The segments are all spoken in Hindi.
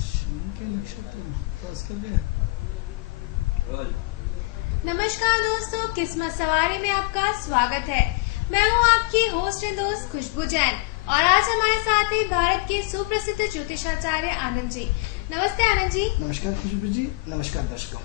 के नक्षत्र पास कर दिया। नमस्कार दोस्तों, किस्मत सवारी में आपका स्वागत है। मैं हूं आपकी होस्ट एंड दोस्त खुशबू जैन और आज हमारे साथ हैं भारत के सुप्रसिद्ध ज्योतिषाचार्य आनंद जी। नमस्ते आनंद जी। नमस्कार खुशबू जी, नमस्कार दर्शकों।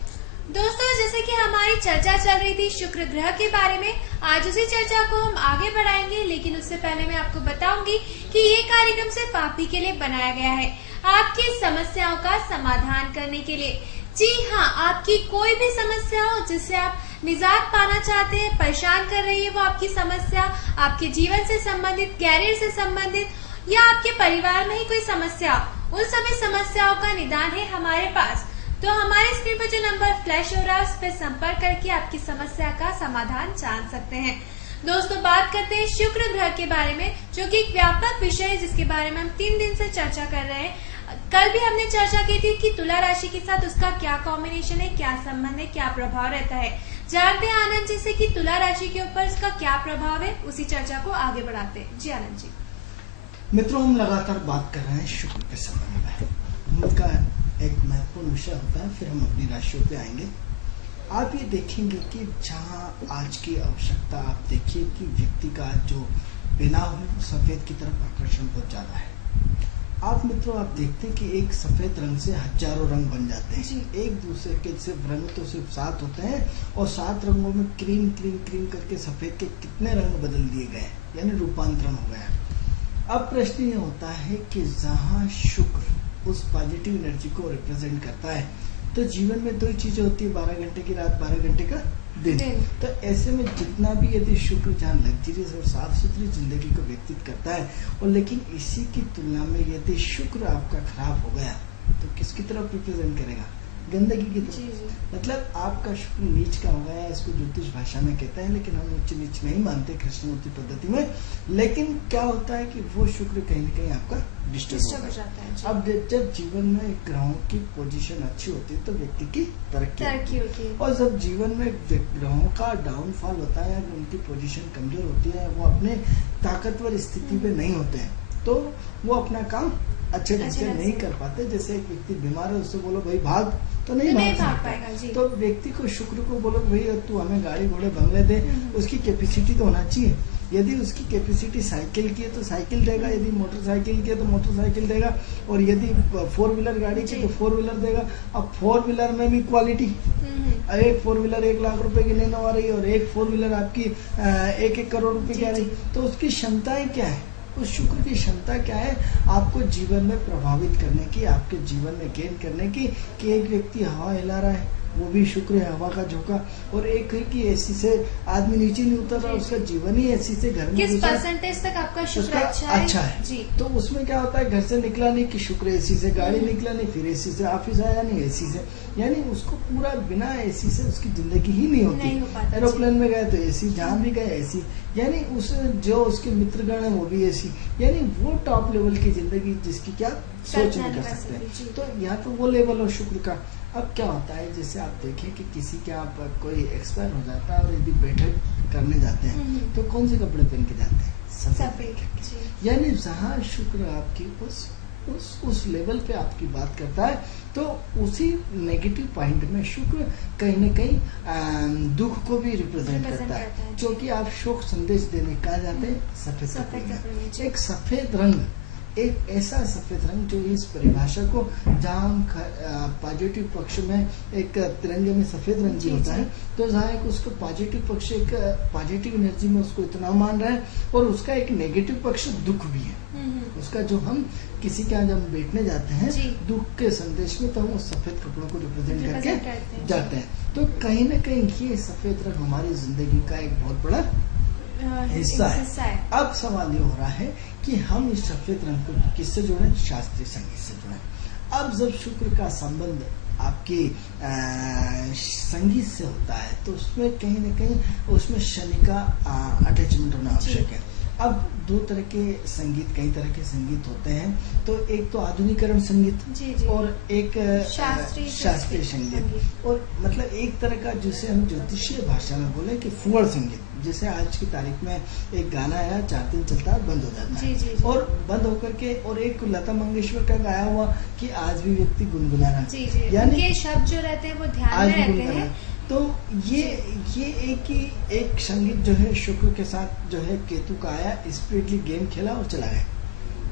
दोस्तों, जैसे कि हमारी चर्चा चल रही थी शुक्र ग्रह के बारे में, आज उसी चर्चा को हम आगे बढ़ाएंगे। लेकिन उससे पहले मैं आपको बताऊंगी कि ये कार्यक्रम सिर्फ आप ही के लिए बनाया गया है, आपकी समस्याओं का समाधान करने के लिए। जी हाँ, आपकी कोई भी समस्या हो जिससे आप निजात पाना चाहते हैं, परेशान कर रही है वो आपकी समस्या, आपके जीवन से संबंधित, कैरियर से संबंधित या आपके परिवार में ही कोई समस्या, उन सभी समस्याओं का निदान है हमारे पास। तो हमारे स्क्रीन पर जो नंबर फ्लैश हो रहा है उस पर संपर्क करके आपकी समस्या का समाधान जान सकते हैं। दोस्तों, बात करते हैं शुक्र ग्रह के बारे में, जो कि एक व्यापक विषय है जिसके बारे में हम 3 दिन से चर्चा कर रहे हैं। कल भी हमने चर्चा की थी कि तुला राशि के साथ उसका क्या कॉम्बिनेशन है, क्या संबंध है, क्या प्रभाव रहता है। जानते हैं आनंद जी से कि तुला राशि के ऊपर इसका क्या प्रभाव है, उसी चर्चा को आगे बढ़ाते हैं। जी आनंद जी। मित्रों, हम लगातार बात कर रहे हैं शुक्र के संबंध में। उनका एक महत्वपूर्ण विषय होता है, फिर हम अपनी राशियों पे आएंगे। आप ये देखेंगे कि जहाँ आज की आवश्यकता, आप देखिए कि व्यक्ति का जो बिना हुए सफेद की तरफ आकर्षण बहुत ज्यादा है। आप मित्रों, आप देखते हैं कि एक सफेद रंग से हजारों रंग बन जाते हैं। एक दूसरे के सिर्फ रंग तो सिर्फ 7 होते हैं और 7 रंगों में क्रीम क्रीम क्रीम करके सफेद के कितने रंग बदल दिए गए, यानी रूपांतरण हो गया। अब प्रश्न ये होता है कि जहाँ शुक्र उस पॉजिटिव एनर्जी को रिप्रेजेंट करता है, तो जीवन में 2 चीजें होती है, 12 घंटे की रात, 12 घंटे का दिन। तो ऐसे में जितना भी यदि शुक्र जहाँ लग्जरियस और साफ सुथरी जिंदगी को व्यतीत करता है, और लेकिन इसी की तुलना में यदि शुक्र आपका खराब हो गया तो किसकी तरफ रिप्रेजेंट करेगा? गंदगी की तरफ। मतलब आपका शुक्र नीच का हो गया, इसको ज्योतिष भाषा में कहते हैं, लेकिन हम उच्च नीच नहीं मानते कृष्णमूर्ति पद्धति में। लेकिन क्या होता है कि वो शुक्र कहीं न कहीं आपका डिस्टर्ब हो जाता है। अब जब जीवन में ग्रहों की पोजीशन अच्छी होती है तो व्यक्ति की तरक्की होती है, और जब जीवन में ग्रहों का डाउनफॉल होता है, उनकी पोजीशन कमजोर होती है, वो अपने ताकतवर स्थिति पे नहीं होते हैं, तो वो अपना काम अच्छे ढंग से नहीं कर पाते। जैसे एक व्यक्ति बीमार है, उससे बोलो भाई भाग, तो नहीं भाग पाएगा। तो व्यक्ति को शुक्र को बोलो भाई तू हमें गाड़ी घोड़े बंगले दे, उसकी कैपेसिटी तो होना चाहिए। यदि उसकी कैपेसिटी साइकिल की है तो साइकिल देगा, यदि मोटरसाइकिल की है तो मोटरसाइकिल देगा, और यदि 4 व्हीलर गाड़ी की तो 4 व्हीलर देगा। अब 4 व्हीलर में भी क्वालिटी, एक 4 व्हीलर 1 लाख रुपए की नैनो आ रही है और एक 4 व्हीलर आपकी 1-1 करोड़ रुपए की आ रही, तो उसकी क्षमताएं क्या है? उस शुक्र की क्षमता क्या है? आपको जीवन में प्रभावित करने की, आपके जीवन में गेन करने की। कि एक व्यक्ति हवा हिला रहा है, वो भी शुक्र है, हवा का झोंका। और एक है कि एसी से आदमी नीचे नहीं उतर रहा, उसका जीवन ही एसी से घर में किस परसेंटेज तक आपका शुक्र अच्छा है जी। तो उसमें क्या होता है, घर से निकला नहीं कि शुक्र एसी से, गाड़ी निकला नहीं फिर एसी से, ऑफिस आया नहीं एसी से, यानी उसको पूरा बिना एसी से उसकी जिंदगी ही नहीं होती। एरोप्लेन में गए तो एसी, जहाँ भी गए एसी, यानी उस जो उसके मित्रगण है वो भी एसी, यानी वो टॉप लेवल की जिंदगी जिसकी क्या सोच नहीं कर सकते। तो यहाँ तो वो लेवल हो शुक्र का। अब क्या होता है, जैसे आप देखें कि किसी के आप कोई एक्सपायर हो जाता है और यदि बैठक करने जाते हैं तो कौन से कपड़े पहन के जाते हैं? सफेद। यानी जहाँ शुक्र आपकी उस लेवल पे आपकी बात करता है, तो उसी नेगेटिव पॉइंट में शुक्र कहीं न कहीं दुख को भी रिप्रेजेंट करता है, क्योंकि आप शोक संदेश देने कहा जाते हैं सफेद कपड़े। एक सफेद रंग, एक ऐसा सफेद रंग जो इस परिभाषा को, जहाँ पॉजिटिव पक्ष में एक तिरंगे में सफेद रंग भी होता है, तो जहाँ एक उसको पॉजिटिव पक्ष, एक पॉजिटिव एनर्जी में उसको इतना मान रहा है, और उसका एक नेगेटिव पक्ष दुख भी है उसका। जो हम किसी के यहाँ जब बैठने जाते हैं दुख के संदेश में, तो हम उस सफेद कपड़ों को रिप्रेजेंट करके जाते हैं। तो कहीं न कहीं ये सफेद रंग हमारी जिंदगी का एक बहुत बड़ा हिस्सा है। अब सवाल ये हो रहा है कि हम इस सफेद रंग को किससे जोड़ें? शास्त्रीय संगीत से जोड़ें। अब जब शुक्र का संबंध आपके संगीत से होता है, तो उसमें कहीं न कहीं उसमें शनि का अटैचमेंट होना आवश्यक है। अब 2 तरह के संगीत, कई तरह के संगीत होते हैं, तो एक तो आधुनिकरण संगीत और एक शास्त्रीय संगीत, और मतलब एक तरह का जिसे हम ज्योतिषीय भाषा में बोले कि फुअर संगीत। जैसे आज की तारीख में एक गाना आया 4 दिन चलता है बंद हो जाता है, जी। और बंद होकर के, और एक लता मंगेशकर का गाया हुआ कि आज भी व्यक्ति गुनगुना रहा, जी। यानी उनके शब्द जो रहते हैं वो ध्यान आज में भी रहते गुनगुना हैं। रहा। तो ये एक संगीत जो है शुक्र के साथ जो है केतु का आया, स्पिरिटली गेम खेला और चला गया।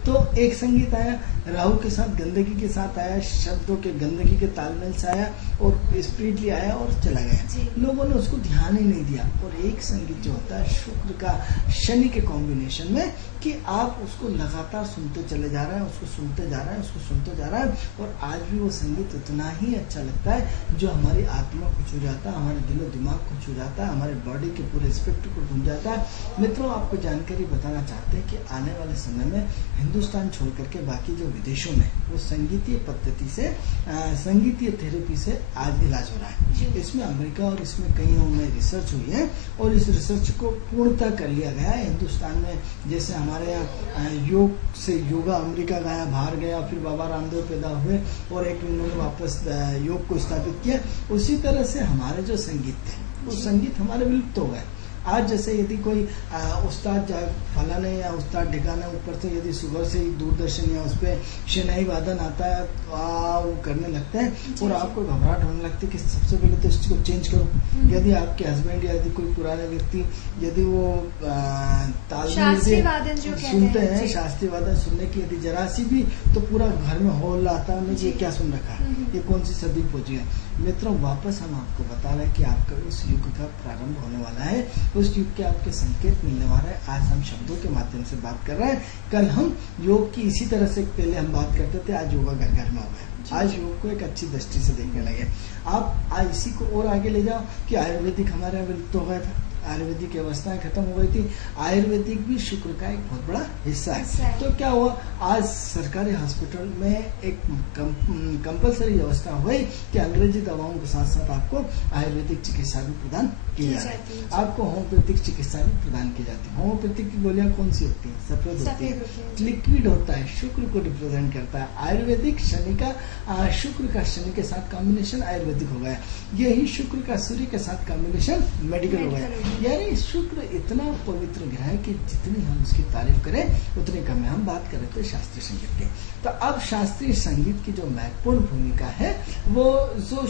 तो एक संगीत आया राहु के साथ गंदगी के साथ आया, शब्दों के गंदगी के तालमेल से आया और स्पिरिटली आया और चला गया। लोगों ने उसको ध्यान ही नहीं दिया। और एक संगीत जो होता है शुक्र का शनि के कॉम्बिनेशन में, कि आप उसको लगातार सुनते चले जा रहे हैं, उसको सुनते जा रहे हैं, उसको सुनते जा रहे हैं, और आज भी वो संगीत उतना ही अच्छा लगता है जो हमारी आत्मा को छू जाता है, हमारे दिलो दिमाग को छू जाता है, हमारे बॉडी के पूरे स्पेक्ट्रम को छू जाता है। मित्रों, आपको जानकारी बताना चाहते हैं कि आने वाले समय में हिंदुस्तान छोड़ करके बाकी जो विदेशों में वो संगीतीय पद्धति से, संगीतीय थेरेपी से आज इलाज हो रहा है। इसमें अमेरिका और इसमें कईयों में रिसर्च हुई है और इस रिसर्च को पूर्णतः कर लिया गया है। हिंदुस्तान में जैसे हमारे यहाँ योग से योगा अमेरिका गया, बाहर गया, फिर बाबा रामदेव पैदा हुए और एक उन्होंने वापस योग को स्थापित किया, उसी तरह से हमारे जो संगीत थे वो संगीत हमारे विलुप्त हो गए। आज जैसे यदि कोई उस्ताद फलाने या उस्ताद ढिकाने ऊपर से यदि सुबह से ही दूरदर्शन या उस पर शहनाई वादन आता है तो वो करने लगते हैं और आपको घबराहट होने लगती है कि सबसे पहले तो इसको चेंज करो। यदि आपके हस्बैंड या यदि कोई पुराने व्यक्ति यदि वो ताल सुनते हैं, शास्त्रीय वादन सुनने की यदि जरा सी भी, तो पूरा घर में हॉल आता है, ये क्या सुन रखा है, ये कौन सी सदी पहुंची है। मित्रों, वापस हम आपको बता रहे हैं कि आपका उस युग का प्रारंभ होने वाला है, उस युग के आपके संकेत मिलने वाला है। आज हम शब्दों के माध्यम से बात कर रहे हैं, कल हम योग की इसी तरह से पहले हम बात करते थे, आज योगा घर घर में हो गया। आज योग को एक अच्छी दृष्टि से देखने लगे। आप आज इसी को और आगे ले जाओ कि आयुर्वेदिक हमारे यहाँ विलुप्त हो गया था, आयुर्वेदिक की अवस्थाएं खत्म हो गई थी। आयुर्वेदिक भी शुक्र का एक बहुत बड़ा हिस्सा है। तो क्या हुआ, आज सरकारी हॉस्पिटल में एक कंपलसरी व्यवस्था हुई कि अंग्रेजी दवाओं के साथ साथ आपको आयुर्वेदिक चिकित्सा भी प्रदान की जाती है। आपको होम्योपैथिक चिकित्सा भी प्रदान की जाती है। होम्योपैथिक की गोलियां कौन सी होती हैं? सफेद होती है, लिक्विड होता है, शुक्र को रिप्रेजेंट करता है। आयुर्वेदिक शनि का शुक्र का शनि के साथ कॉम्बिनेशन आयुर्वेदिक हो गया। यही शुक्र का सूर्य के साथ कॉम्बिनेशन मेडिकल हो गया। यानी शुक्र इतना पवित्र ग्रह है कि जितनी हम उसकी तारीफ करें उतनी कम है। हम बात कर रहे थे शास्त्रीय संगीत की, तो अब शास्त्रीय संगीत की जो महत्वपूर्ण भूमिका है वो जो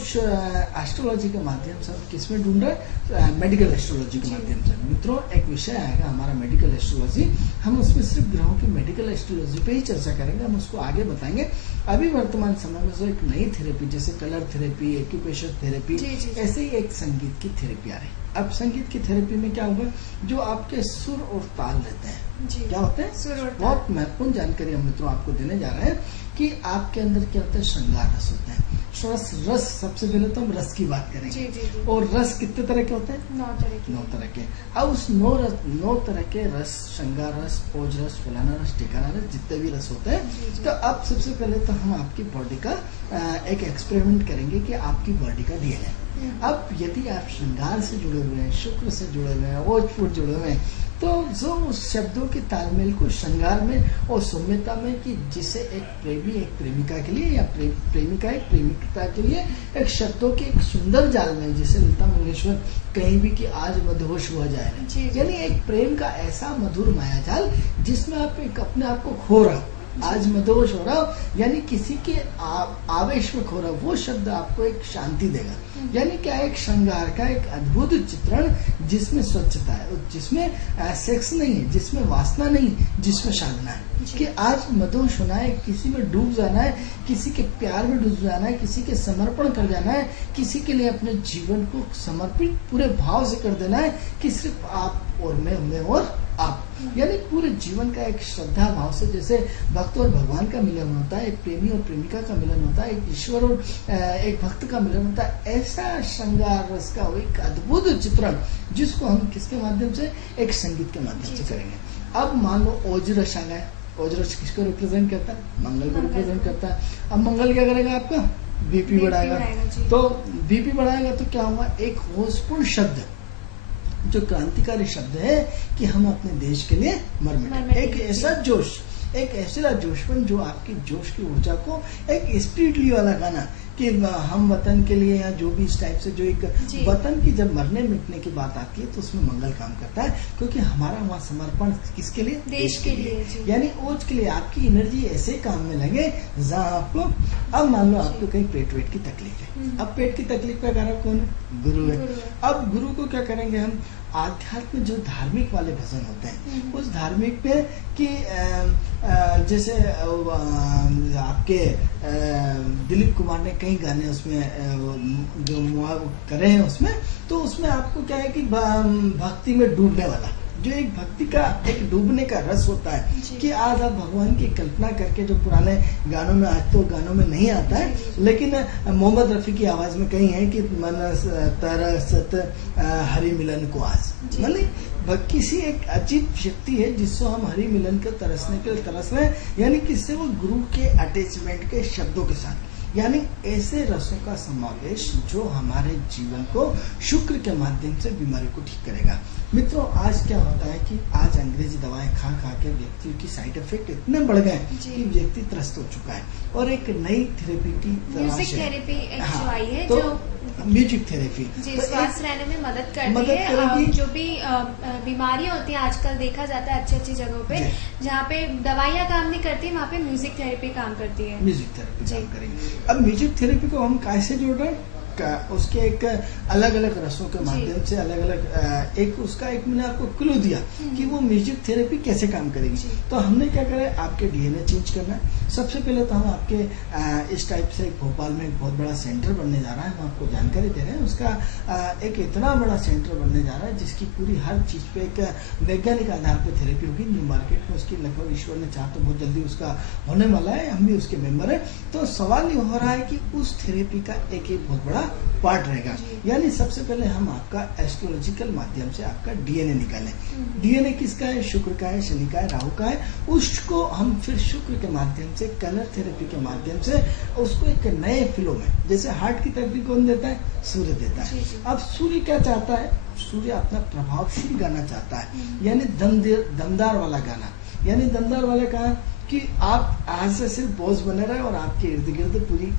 एस्ट्रोलॉजी के माध्यम से किसमें ढूंढ रहे हैं? मेडिकल एस्ट्रोलॉजी के माध्यम से। मित्रों, एक विषय आएगा हमारा मेडिकल एस्ट्रोलॉजी, हम उसमें सिर्फ ग्रहों की मेडिकल एस्ट्रोलॉजी पे ही चर्चा करेंगे, हम उसको आगे बताएंगे। अभी वर्तमान समय में जो एक नई थेरेपी जैसे कलर थेरेपी, एक्यूप्रेशर थेरेपी, ऐसे ही एक संगीत की थेरेपी आ रही है। अब संगीत की थेरेपी में क्या होगा, जो आपके सुर और ताल रहते हैं, क्या होते हैं सुर और ताल। बहुत महत्वपूर्ण जानकारी हम मित्रों आपको देने जा रहे हैं कि आपके अंदर क्या होता है, श्रृंगार रस होते हैं। रस सबसे पहले तो हम रस की बात करेंगे। और रस कितने तरह के होते हैं? 9 तरह के। अब उस 9 तरह के रस, श्रृंगार रस, ओज रस, फलाना रस, ठिकाना रस, जितने भी रस होते हैं, तो अब सबसे पहले तो हम आपकी बॉडी का एक एक्सपेरिमेंट करेंगे कि आपकी बॉडी का डीएनए। अब यदि आप श्रृंगार से जुड़े हुए हैं, शुक्र से जुड़े हुए हैं, ओजपुर जुड़े हुए हैं, तो जो उस शब्दों के तालमेल को श्रृंगार में और सौम्यता में, कि जिसे एक प्रेमी एक प्रेमिका के लिए या प्रेमिका एक प्रेमिका के लिए एक शब्दों के एक सुंदर जाल में, जिसे लता मंगेशकर कहीं भी कि आज मदहोश हुआ जाए, यानी एक प्रेम का ऐसा मधुर मायाजाल जिसमें आप एक अपने आप को खो रहा, आज मदहोश हो रहा हो, यानी किसी के आवेश में खो रहा, वो शब्द आपको एक शांति देगा। यानी क्या, एक श्रृंगार का एक अद्भुत चित्रण जिसमें स्वच्छता है, जिसमें सेक्स नहीं है, जिसमें वासना नहीं, जिसमें साधना है, कि आज मदहोश होना है, किसी में डूब जाना है, किसी के प्यार में डूब जाना है, किसी के समर्पण कर जाना है, किसी के लिए अपने जीवन को समर्पित पूरे भाव से कर देना है कि सिर्फ आप और मैं और आप, यानी पूरे जीवन का एक श्रद्धा भाव से, जैसे भक्त और भगवान का मिलन होता है, एक प्रेमी और प्रेमिका का मिलन होता है, एक ईश्वर और एक भक्त का मिलन होता है, ऐसा श्रृंगार रस का एक अद्भुत चित्रण जिसको हम किसके माध्यम से, एक संगीत के माध्यम से करेंगे। अब मान लो ओज रस आ गया। ओज रस किसको रिप्रेजेंट करता है? मंगल को रिप्रेजेंट करता है। अब मंगल क्या करेगा? आपका बीपी बढ़ाएगा। तो बीपी बढ़ाएगा तो क्या होगा, एक होशपूर्ण शब्द जो क्रांतिकारी शब्द है कि हम अपने देश के लिए मर मिटे, एक ऐसा जोश एक ऐसा जोशपन जो आपकी जोश की ऊर्जा को, एक स्पिरिटली वाला गाना कि हम वतन के लिए, या जो भी इस टाइप से, जो एक वतन की जब मरने मिटने की बात आती है तो उसमें मंगल काम करता है, क्योंकि हमारा वहाँ समर्पण किसके लिए? देश के लिए। यानी ओज के लिए आपकी एनर्जी ऐसे काम में लगे जहाँ आपको, अब मान लो आपको कहीं पेट वेट की तकलीफ है, अब पेट की तकलीफ का कारण कौन है? गुरु है। अब गुरु को क्या करेंगे हम? आध्यात्म जो धार्मिक वाले भजन होते हैं, उस धार्मिक पे कि जैसे आपके दिलीप कुमार ने कई गाने उसमें जो करे हैं उसमें, तो उसमें आपको क्या है कि भक्ति में डूबने वाला, जो एक भक्ति का एक डूबने का रस होता है कि आज आप भगवान की कल्पना करके, जो पुराने गानों में, आज तो गानों में नहीं आता है, लेकिन मोहम्मद रफी की आवाज में कहीं है कि मन तरसत हरि मिलन को आज, मतलब किसी एक अजीब शक्ति है जिसको हम हरि मिलन के तरसने के लिए तरस रहे हैं, यानी किससे? वो गुरु के अटैचमेंट के शब्दों के साथ, यानी ऐसे रसों का समावेश जो हमारे जीवन को शुक्र के माध्यम से बीमारी को ठीक करेगा। मित्रों, आज क्या होता है कि आज अंग्रेजी दवाएं खा खा के व्यक्तियों की साइड इफेक्ट इतने बढ़ गए कि व्यक्ति त्रस्त हो चुका है, और एक नई थेरेपी की म्यूजिक थेरेपी जो आई है, तो जो म्यूजिक थेरेपी जी स्वस्थ रहने में मदद करती है। जो भी बीमारियां होती हैं आजकल देखा जाता है अच्छी जगहों पे, जहाँ पे दवाइयाँ काम नहीं करती, वहाँ पे म्यूजिक थेरेपी काम करती है। म्यूजिक थेरेपी काम करेंगे। अब म्यूजिक थेरेपी को हम कैसे जोड़ रहे हैं? उसके एक अलग अलग रसों के माध्यम से, अलग अलग एक उसका एक मैंने आपको क्लू दिया कि वो म्यूजिक थेरेपी कैसे काम करेगी। तो हमने क्या करा, आपके डीएनए चेंज करना है। सबसे पहले तो हम आपके इस टाइप से भोपाल में एक बहुत बड़ा सेंटर बनने जा रहा है, हम आपको जानकारी दे रहे हैं। उसका एक इतना बड़ा सेंटर बनने जा रहा है जिसकी पूरी हर चीज पे एक वैज्ञानिक आधार पे थेरेपी होगी। न्यू मार्केट में उसकी लगभग ईश्वर ने चाहा तो बहुत जल्दी उसका होने वाला है, हम भी उसके मेंबर है। तो सवाल ये हो रहा है कि उस थेरेपी का एक बहुत बड़ा पार्ट रहेगा, यानी सबसे पहले हम आपका एस्ट्रोलॉजिकल माध्यम से आपका डीएनए निकालें। डीएनए किसका है? शुक्र का है, शनि का है, राहु का है। उसको हम फिर शुक्र के माध्यम से, कलर थेरेपी के माध्यम से उसको एक नए फ्लो में, जैसे हार्ट की तकलीफ कौन देता है? सूर्य देता है। अब सूर्य क्या चाहता है? सूर्य अपना प्रभावशील गाना चाहता है, यानी दमदार वाला गाना। यानी दमदार वाला कहा कि आप आज से सिर्फ बोझ बने रहे और आपके इर्द गिर्द पूरी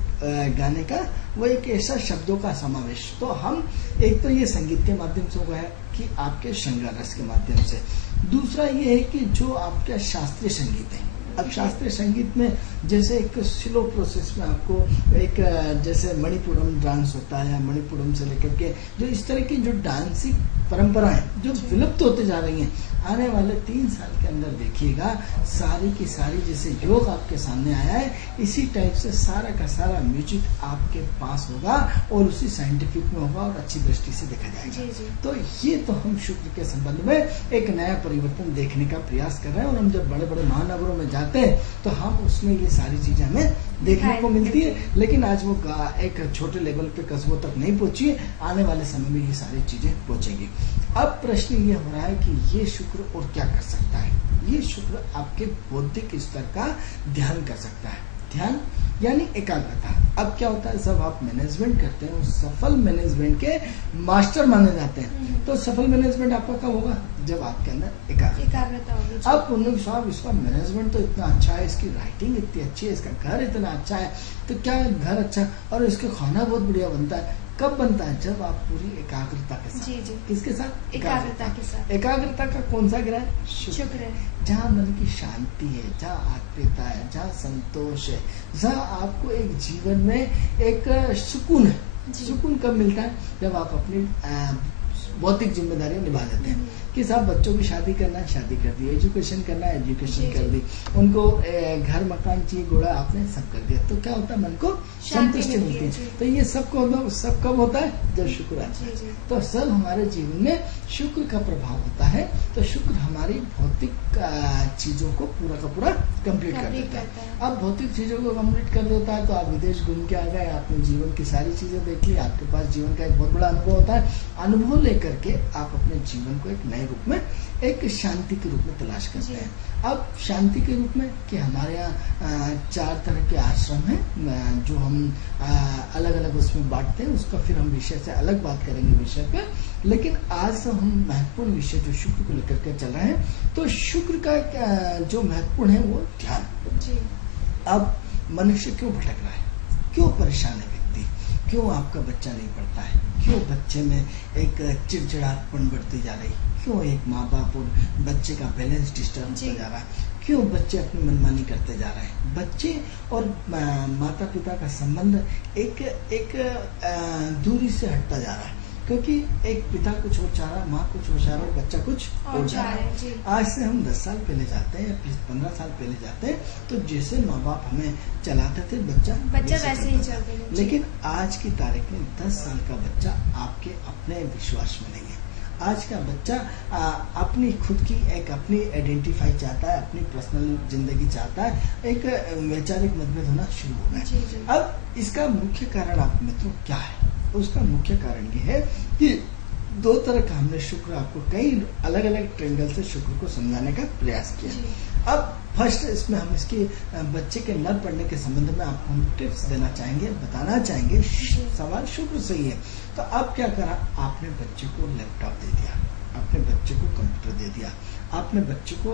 गाने का वो एक ऐसा शब्दों का समावेश। तो हम एक तो ये संगीत के माध्यम से होगा है कि आपके श्रृंगार रस के माध्यम से। दूसरा ये है कि जो आपका शास्त्रीय संगीत है, अब शास्त्रीय संगीत में जैसे एक स्लो प्रोसेस में आपको एक जैसे मणिपुरम डांस होता है, या मणिपुरम से लेकर के जो इस तरह की जो डांसिंग परंपराएं जो विलुप्त होते जा रही हैं, आने वाले 3 साल के अंदर देखिएगा सारी की सारी, जैसे योग आपके सामने आया है, इसी टाइप से सारा का सारा म्यूजिक आपके पास होगा और उसी साइंटिफिक में होगा और अच्छी दृष्टि से देखा जाएगा। तो ये तो हम शुक्र के संबंध में एक नया परिवर्तन देखने का प्रयास कर रहे हैं, और हम जब बड़े बड़े महानगरों में जाते हैं तो हम उसमें ये सारी चीजें हमें देखने को मिलती है। लेकिन आज वो एक छोटे लेवल पे कस्बों तक नहीं पहुंची है, आने वाले समय में ये सारी चीजें पहुंचेंगी। अब प्रश्न ये हो रहा है कि ये शुक्र और क्या कर सकता है? ये शुक्र आपके बौद्धिक स्तर का ध्यान कर सकता है। ध्यान यानी एकाग्रता। अब क्या होता है, जब आप मैनेजमेंट करते हैं, सफल मैनेजमेंट के मास्टर माने जाते हैं। तो सफल मैनेजमेंट आपका कब होगा? जब आपके अंदर एकाग्रता होगी। अब उन्होंने साहब इसका मैनेजमेंट तो इतना अच्छा है, इसकी राइटिंग इतनी अच्छी है, इसका घर इतना अच्छा है, तो क्या घर अच्छा, और इसका खाना बहुत बढ़िया बनता है। कब बनता है? जब आप पूरी एकाग्रता के साथ। जी। किसके साथ? एकाग्रता के साथ। एकाग्रता का कौन सा ग्रह? शुक्र है। जहाँ मन की शांति है, जहाँ आत्मीयता है, जहाँ संतोष है, जहाँ आपको एक जीवन में एक सुकून है। सुकून कब मिलता है? जब आप अपनी भौतिक जिम्मेदारियां निभा लेते हैं कि साहब बच्चों की शादी करना है, शादी कर दी, एजुकेशन करना है, एजुकेशन कर दी, उनको घर मकान चाहिए, घोड़ा आपने सब कर दिया। तो क्या होता है? मन को संतुष्टि मिलती है। तो ये सब कब होता है? जब शुक्र आता है। तो सब हमारे जीवन में शुक्र का प्रभाव होता है। तो शुक्र हमारी भौतिक चीजों को पूरा का पूरा कंप्लीट कर देता है। अब भौतिक चीजों को कंप्लीट कर देता है तो आप विदेश घूम के आ गए, आपने जीवन की सारी चीजें देख ली, आपके पास जीवन का एक बहुत बड़ा अनुभव होता है। अनुभव लेकर के आप अपने जीवन को एक नए रूप में, एक शांति के रूप में तलाश करते हैं। अब शांति के रूप में कि हमारे यहाँ 4 तरह के आश्रम हैं जो हम अलग अलग उसमें बांटते हैं, उसका फिर हम विषय से अलग बात करेंगे विषय पे। लेकिन आज हम महत्वपूर्ण विषय जो शुक्र को लेकर के चल रहे हैं, तो शुक्र का जो महत्वपूर्ण है वो ध्यान जी। अब मनुष्य क्यों भटक रहा है, क्यों परेशान है व्यक्ति, क्यों आपका बच्चा नहीं पढ़ता है, क्यों बच्चे में एक चिड़चिड़ापन बढ़ती जा रही, क्यों एक माँ बाप और बच्चे का बैलेंस डिस्टर्ब होता जा रहा है, क्यों बच्चे अपनी मनमानी करते जा रहे हैं, बच्चे और माता पिता का संबंध एक दूरी से हटता जा रहा है, क्योंकि एक पिता कुछ और चाह रहा, माँ कुछ और चाह रहा, बच्चा कुछ और चाह रहा है। आज से हम 10 साल पहले जाते हैं या 15 साल पहले जाते हैं, तो जैसे माँ बाप हमें चलाते थे बच्चा वैसे ही चलते थे। लेकिन आज की तारीख में 10 साल का बच्चा आपके अपने विश्वास में नहीं है। आज का बच्चा अपनी खुद की एक अपनी आइडेंटिफाई चाहता है, अपनी पर्सनल जिंदगी चाहता है, एक वैचारिक मतभेद होना शुरू हो गया है। अब इसका मुख्य कारण आप मित्रों क्या है? उसका मुख्य कारण ये है कि 2 तरह का हमने शुक्र आपको कई अलग अलग ट्रेंगल से शुक्र को समझाने का प्रयास किया। अब फर्स्ट इसमें हम इसके बच्चे के न पढ़ने के संबंध में आपको हम टिप्स देना चाहेंगे, बताना चाहेंगे। सवाल शुक्र से ही है। तो अब क्या करा, आपने बच्चे को लैपटॉप दे दिया, आपने बच्चे को कंप्यूटर दे दिया, आपने बच्चे को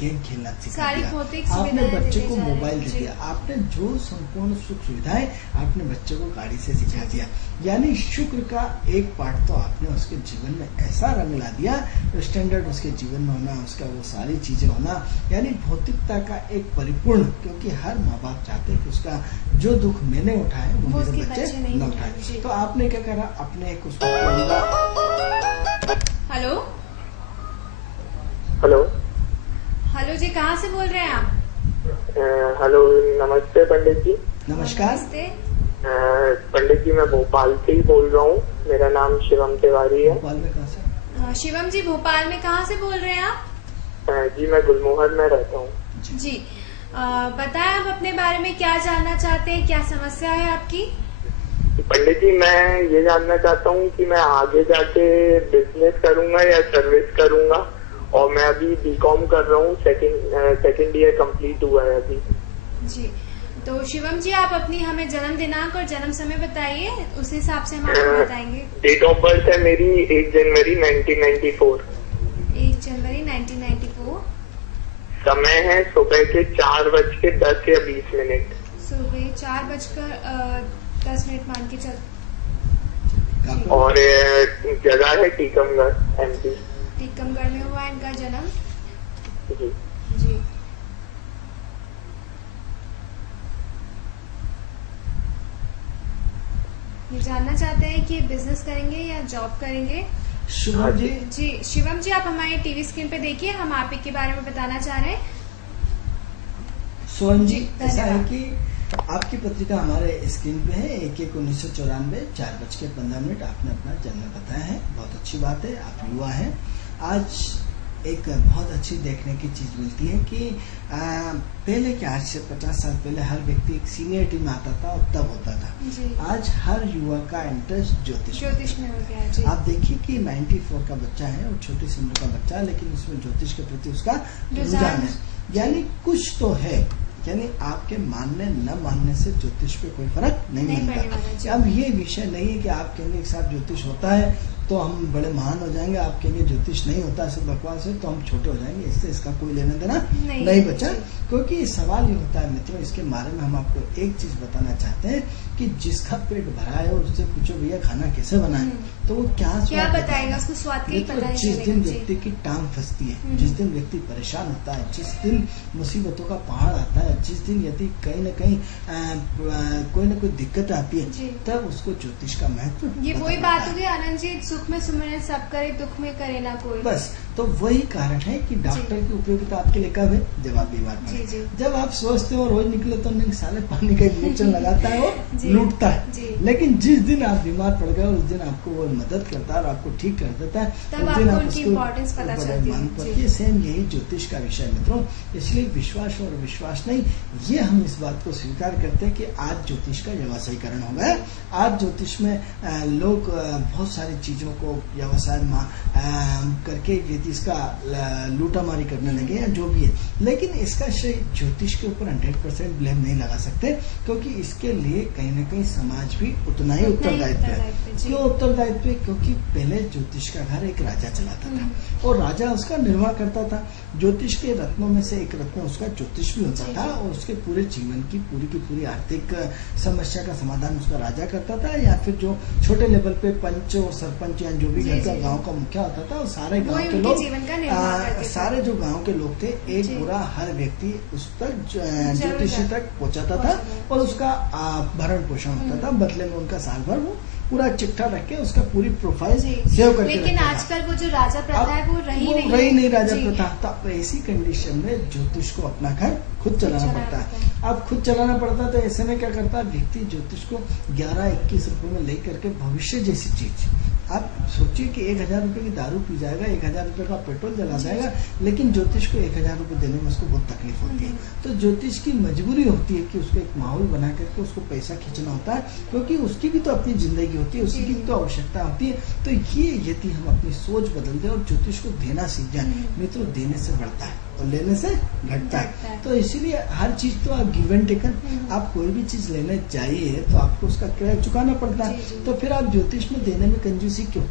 गेम खेलना सिखा दिया, आपने बच्चे को मोबाइल दे दिया, आपने जो संपूर्ण सुख सुविधाएं आपने बच्चे को गाड़ी से सिखा दिया। यानी शुक्र का एक पार्ट तो आपने उसके जीवन में ऐसा रंग ला दिया, स्टैंडर्ड उसके जीवन में होना, उसका वो सारी चीजें होना, यानी भौतिकता का एक परिपूर्ण, क्योंकि हर माँ बाप चाहते हैं कि उसका जो दुख मैंने उठाए वो मेरे बच्चे न उठाए। तो आपने क्या करा, अपने एक उसको हेलो हेलो हेलो जी, कहाँ से बोल रहे हैं आप? हेलो, नमस्ते पंडित जी। नमस्कार। नमस्ते पंडित जी, मैं भोपाल से ही बोल रहा हूँ। मेरा नाम शिवम तिवारी है। भोपाल में कहाँ से? शिवम जी, भोपाल में कहाँ से बोल रहे हैं आप? जी, मैं गुलमोहर में रहता हूँ। जी, बताएं आप अपने बारे में क्या जानना चाहते हैं, क्या समस्या है आपकी? पंडित जी, मैं ये जानना चाहता हूँ कि मैं आगे जाके बिजनेस करूँगा या सर्विस करूँगा, और मैं अभी बीकॉम कर रहा हूँ, सेकंड ईयर कंप्लीट हुआ है अभी। जी, तो शिवम जी, आप अपनी हमें जन्म दिनांक और जन्म समय बताइए, उस हिसाब से हम आपको बताएंगे। डेट ऑफ बर्थ है मेरी 1 जनवरी 1994। 1 जनवरी 1994। समय है सुबह के 4:10 या 20 मिनट। सुबह 4:10 मान के चल। और जगह है टीकमगढ़, MP। टीकमगढ़ में हुआ इनका जन्म। जी जी, ये जानना चाहते हैं कि बिजनेस करेंगे या जॉब करेंगे। शिवम जी, जी शिवम जी, आप हमारे टीवी स्क्रीन पे देखिए, हम आप के बारे में बताना चाह रहे हैं। सोहन जी, ऐसा है कि आपकी पत्रिका हमारे स्क्रीन पे है। 1/1/1994 4:15 आपने अपना जन्म बताया है। बहुत अच्छी बात है, आप युवा हैं। आज एक बहुत अच्छी देखने की चीज मिलती है कि पहले के, आज से 50 साल पहले हर व्यक्ति एक सीनियरिटी में आता था और तब होता था। आज हर युवा का इंटरेस्ट ज्योतिष में हो गया है। आप देखिए कि 94 का बच्चा है और छोटी सी उम्र का बच्चा है, लेकिन उसमें ज्योतिष के प्रति उसका रुझान है। यानी कुछ तो है, यानी आपके मानने न मानने से ज्योतिष पे कोई फर्क नहीं पड़ता। अब ये विषय नहीं है कि आप कहेंगे एक साथ ज्योतिष होता है तो हम बड़े महान हो जाएंगे, आप कहेंगे ज्योतिष नहीं होता सिर्फ बकवास है तो हम छोटे हो जाएंगे। इससे इसका कोई लेना देना नहीं बचा। क्योंकि सवाल ये होता है मित्रों, इसके बारे में हम आपको एक चीज बताना चाहते हैं कि जिसका पेट भरा है और उससे पूछो भैया खाना कैसे बनाए, तो वो क्या बताएगा, उसको स्वाद की पता नहीं जिस दिन व्यक्ति की टांग फंसती है, जिस दिन व्यक्ति परेशान होता है, जिस दिन मुसीबतों का पहाड़ आता है, जिस दिन यदि कहीं न कहीं कोई न कोई दिक्कत आती है, तब उसको ज्योतिष का महत्व। ये वही बात होगी आनंद जी, सुख में सुमरन सब करे, दुख में करे ना कोई। बस, तो वही कारण है कि डॉक्टर की उपयोगिता आपके लिए कब है, जब आप बीमार पड़े। जब आप स्वस्थ हो, रोज निकले तो नहीं, साले पानी का इंजेक्शन लगाता है, वो लूटता है। लेकिन जिस दिन आप बीमार पड़ गए उस दिन आपको वो मदद करता है और आपको ठीक कर देता है, उस दिन आप उसको मान पड़ती है। सेम यही ज्योतिष का विषय मित्रों। इसलिए विश्वास और विश्वास नहीं, ये हम इस बात को स्वीकार करते हैं कि आज ज्योतिष का व्यवसायीकरण हो गया। आज ज्योतिष में लोग बहुत सारी चीजों को व्यवसाय करके नीतीश का लूटामारी करने लगे या जो भी है, लेकिन इसका श्रेय ज्योतिष के ऊपर 100% ब्लेम नहीं लगा सकते, क्योंकि इसके लिए कहीं ना कहीं समाज भी उतना ही उत्तरदायित्व है। क्यों उत्तरदायित्व है? क्योंकि पहले ज्योतिष का घर एक राजा चलाता था और राजा उसका निर्वाह करता था। ज्योतिष के रत्नों में से एक रत्न उसका ज्योतिष भी होता था और उसके पूरे जीवन की पूरी आर्थिक समस्या का समाधान उसका राजा करता था, या फिर जो छोटे लेवल पे पंच और सरपंच या जो भी घर का गांव का मुखिया होता था, और सारे गांव के लोग, सारे जो गांव के लोग थे, एक पूरा हर व्यक्ति उस तक ज्योतिषी तक पहुंचाता था और उसका भरण पोषण होता था। बदले में उनका साल भर वो पूरा चिट्ठा रख के उसका पूरी प्रोफाइल सेव करके, लेकिन आजकल वो जो राजा प्रथा है वो रही नहीं राजा प्रथा। तो ऐसी कंडीशन में ज्योतिष को अपना घर खुद चलाना पड़ता है। अब खुद चलाना पड़ता है तो ऐसे में क्या करता है व्यक्ति, ज्योतिष को 11-21 रुपए में ले करके भविष्य जैसी चीज, आप सोचिए कि 1000 रुपए की दारू पी जाएगा, 1000 रुपए का पेट्रोल जला जाएगा, लेकिन ज्योतिष को 1000 रुपए देने में उसको बहुत तकलीफ होती है। तो ज्योतिष की मजबूरी होती है कि उसको एक माहौल बना करके उसको पैसा खींचना होता है, क्योंकि उसकी भी तो अपनी जिंदगी होती है, उसकी भी तो आवश्यकता होती है। तो ये यदि हम अपनी सोच बदल दें और ज्योतिष को देना सीख जाए, मित्रों, देने से बढ़ता है और लेने से घटता है। तो इसीलिए हर चीज तो आप गिव एंड टेकन, आप कोई भी चीज लेने जाइए तो आपको उसका किराया चुकाना पड़ता है। तो फिर आप ज्योतिष में देने में कंजूसी क्यों?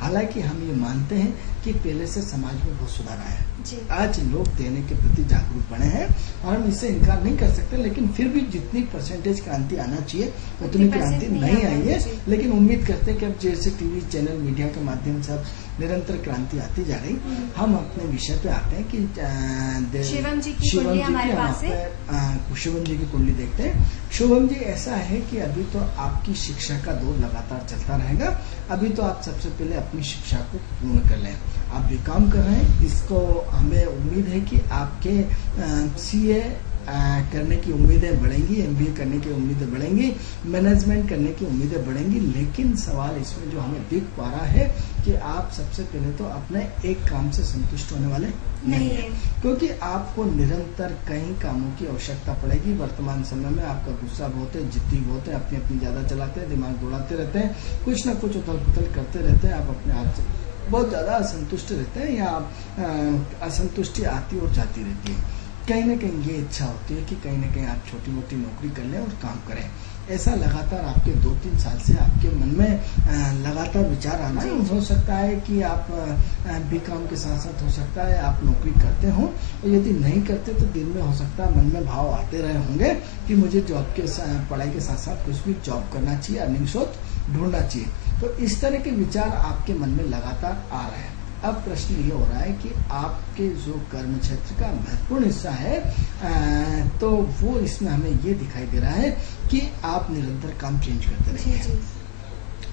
हालांकि हम ये मानते हैं कि पहले से समाज में बहुत सुधार आया है, आज लोग देने के प्रति जागरूक बने हैं और हम इससे इनकार नहीं कर सकते, लेकिन फिर भी जितनी परसेंटेज क्रांति आना चाहिए उतनी क्रांति नहीं आई है। लेकिन उम्मीद करते हैं कि अब जैसे टीवी चैनल मीडिया के माध्यम से अब निरंतर क्रांति आती जा रही, हम अपने विषय पे आते हैं कि शिवम जी की कुंडली हमारे पास है। शिवम जी की कुंडली देखते हैं। शुभम जी, ऐसा है कि अभी तो आपकी शिक्षा का दौर लगातार चलता रहेगा। अभी तो आप सबसे पहले अपनी शिक्षा को पूर्ण कर लें। आप भी काम कर रहे हैं, इसको हमें उम्मीद है कि आपके CA करने की उम्मीदें बढ़ेंगी, MBA करने की उम्मीदें बढ़ेंगी, मैनेजमेंट करने की उम्मीदें बढ़ेंगी। लेकिन सवाल इसमें जो हमें दिख पा रहा है कि आप सबसे पहले तो अपने एक काम से संतुष्ट होने वाले नहीं है, क्योंकि आपको निरंतर कई कामों की आवश्यकता पड़ेगी। वर्तमान समय में आपका गुस्सा बहुत है, जिद्दी बहुत है, अपनी ज्यादा चलाते हैं, दिमाग दौड़ाते रहते हैं, कुछ ना कुछ उथल पुथल करते रहते हैं, आप अपने आप से बहुत ज्यादा असंतुष्ट रहते हैं या असंतुष्टि आती और जाती रहती है। कहीं ना कहीं ये इच्छा होती है कि कहीं ना कहीं आप छोटी मोटी नौकरी कर लें और काम करें। ऐसा लगातार आपके 2-3 साल से आपके मन में लगातार विचार आना है। हो सकता है कि आप बीकॉम के साथ साथ हो सकता है आप नौकरी करते हो, और यदि नहीं करते तो दिन में हो सकता है मन में भाव आते रहे होंगे कि मुझे जॉब के पढ़ाई के साथ साथ कुछ भी जॉब करना चाहिए, अर्निंग सोर्स ढूंढना चाहिए। तो इस तरह के विचार आपके मन में लगातार आ रहे हैं। अब प्रश्न ये हो रहा है कि आपके जो कर्म क्षेत्र का महत्वपूर्ण हिस्सा है, तो वो इसमें हमें ये दिखाई दे रहा है कि आप निरंतर काम चेंज करते रहेंगे।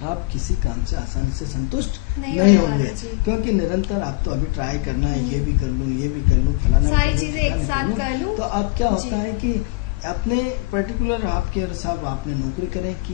आप किसी काम से आसानी से संतुष्ट नहीं होंगे, क्योंकि निरंतर आप तो अभी ट्राई करना है, ये भी कर लूं, ये भी कर लूं, फलाना सारी चीजें एक साथ कर लूं। तो अब क्या होता है कि अपने पर्टिकुलर आपके साहब आपने नौकरी करें कि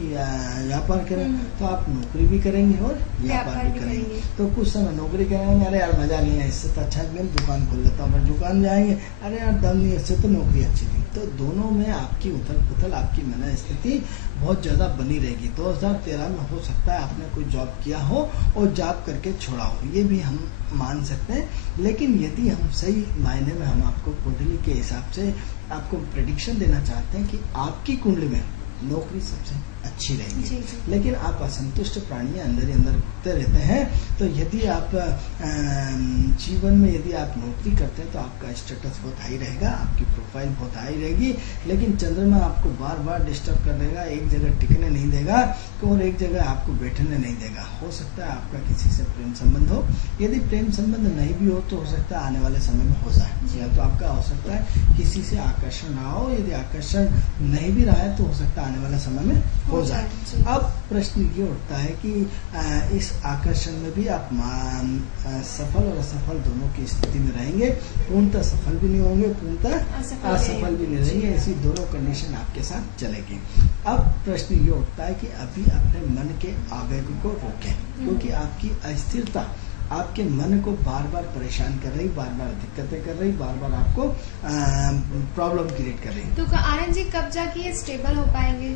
व्यापार करें, तो आप नौकरी भी करेंगे और व्यापार भी करेंगे। तो कुछ समय नौकरी करेंगे, अरे यार मजा नहीं है, इससे तो अच्छा मैं दुकान खोल लेता हूँ, दुकान जाएंगे, अरे यार दम नहीं, इससे तो नौकरी अच्छी थी। तो दोनों में आपकी उथल पुथल, आपकी मन स्थिति बहुत ज्यादा बनी रहेगी। 2013 में हो सकता है आपने कोई जॉब किया हो और जॉब करके छोड़ा हो, ये भी हम मान सकते हैं। लेकिन यदि हम सही मायने में हम आपको कुंडली के हिसाब से आपको प्रेडिक्शन देना चाहते हैं कि आपकी कुंडली में नौकरी सबसे अच्छी रहेगी, लेकिन आप असंतुष्ट प्राणी अंदर ही अंदर घूमते रहते हैं। तो यदि आप जीवन में यदि आप नौकरी करते हैं तो आपका स्टेटस बहुत हाई रहेगा, आपकी प्रोफाइल बहुत हाई रहेगी, लेकिन चंद्रमा आपको बार बार डिस्टर्ब कर देगा, एक जगह टिकने नहीं देगा और एक जगह आपको बैठने नहीं देगा। हो सकता है आपका किसी से प्रेम संबंध हो, यदि प्रेम संबंध नहीं भी हो तो हो सकता है आने वाले समय में हो जाए, या तो आपका हो सकता है किसी से आकर्षण रहा हो, यदि आकर्षण नहीं भी रहा है तो हो सकता है आने वाले समय में हो जाए। अब प्रश्न ये उठता है कि इस आकर्षण में भी आप सफल और असफल दोनों की स्थिति में रहेंगे, पूर्णतः सफल भी नहीं होंगे, पूर्णतः असफल भी नहीं रहेंगे, ऐसी दोनों कंडीशन आपके साथ चलेगी। अब प्रश्न ये उठता है कि अभी अपने मन के आवेग को रोकें, क्योंकि आपकी अस्थिरता आपके मन को बार बार परेशान कर रही, बार बार दिक्कतें कर रही, बार बार आपको प्रॉब्लम क्रिएट कर रही। तो आनंद जी कब जाके ये स्टेबल हो पाएंगे?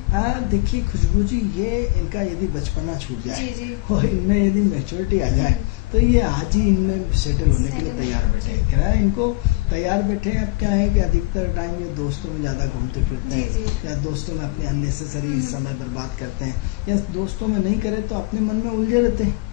देखिए खुशबू जी, ये इनका यदि बचपना छूट जाए जी। और इनमें यदि मैच्योरिटी आ जाए तो ये आज ही इनमें सेटल होने के लिए तैयार बैठे हैं। क्या है, इनको तैयार बैठे हैं। अब क्या है कि अधिकतर टाइम ये दोस्तों में ज्यादा घूमते फिरते हैं, या दोस्तों में अपने अननेसेसरी समय बर्बाद करते हैं, या दोस्तों में नहीं करे तो अपने मन में उलझे रहते हैं।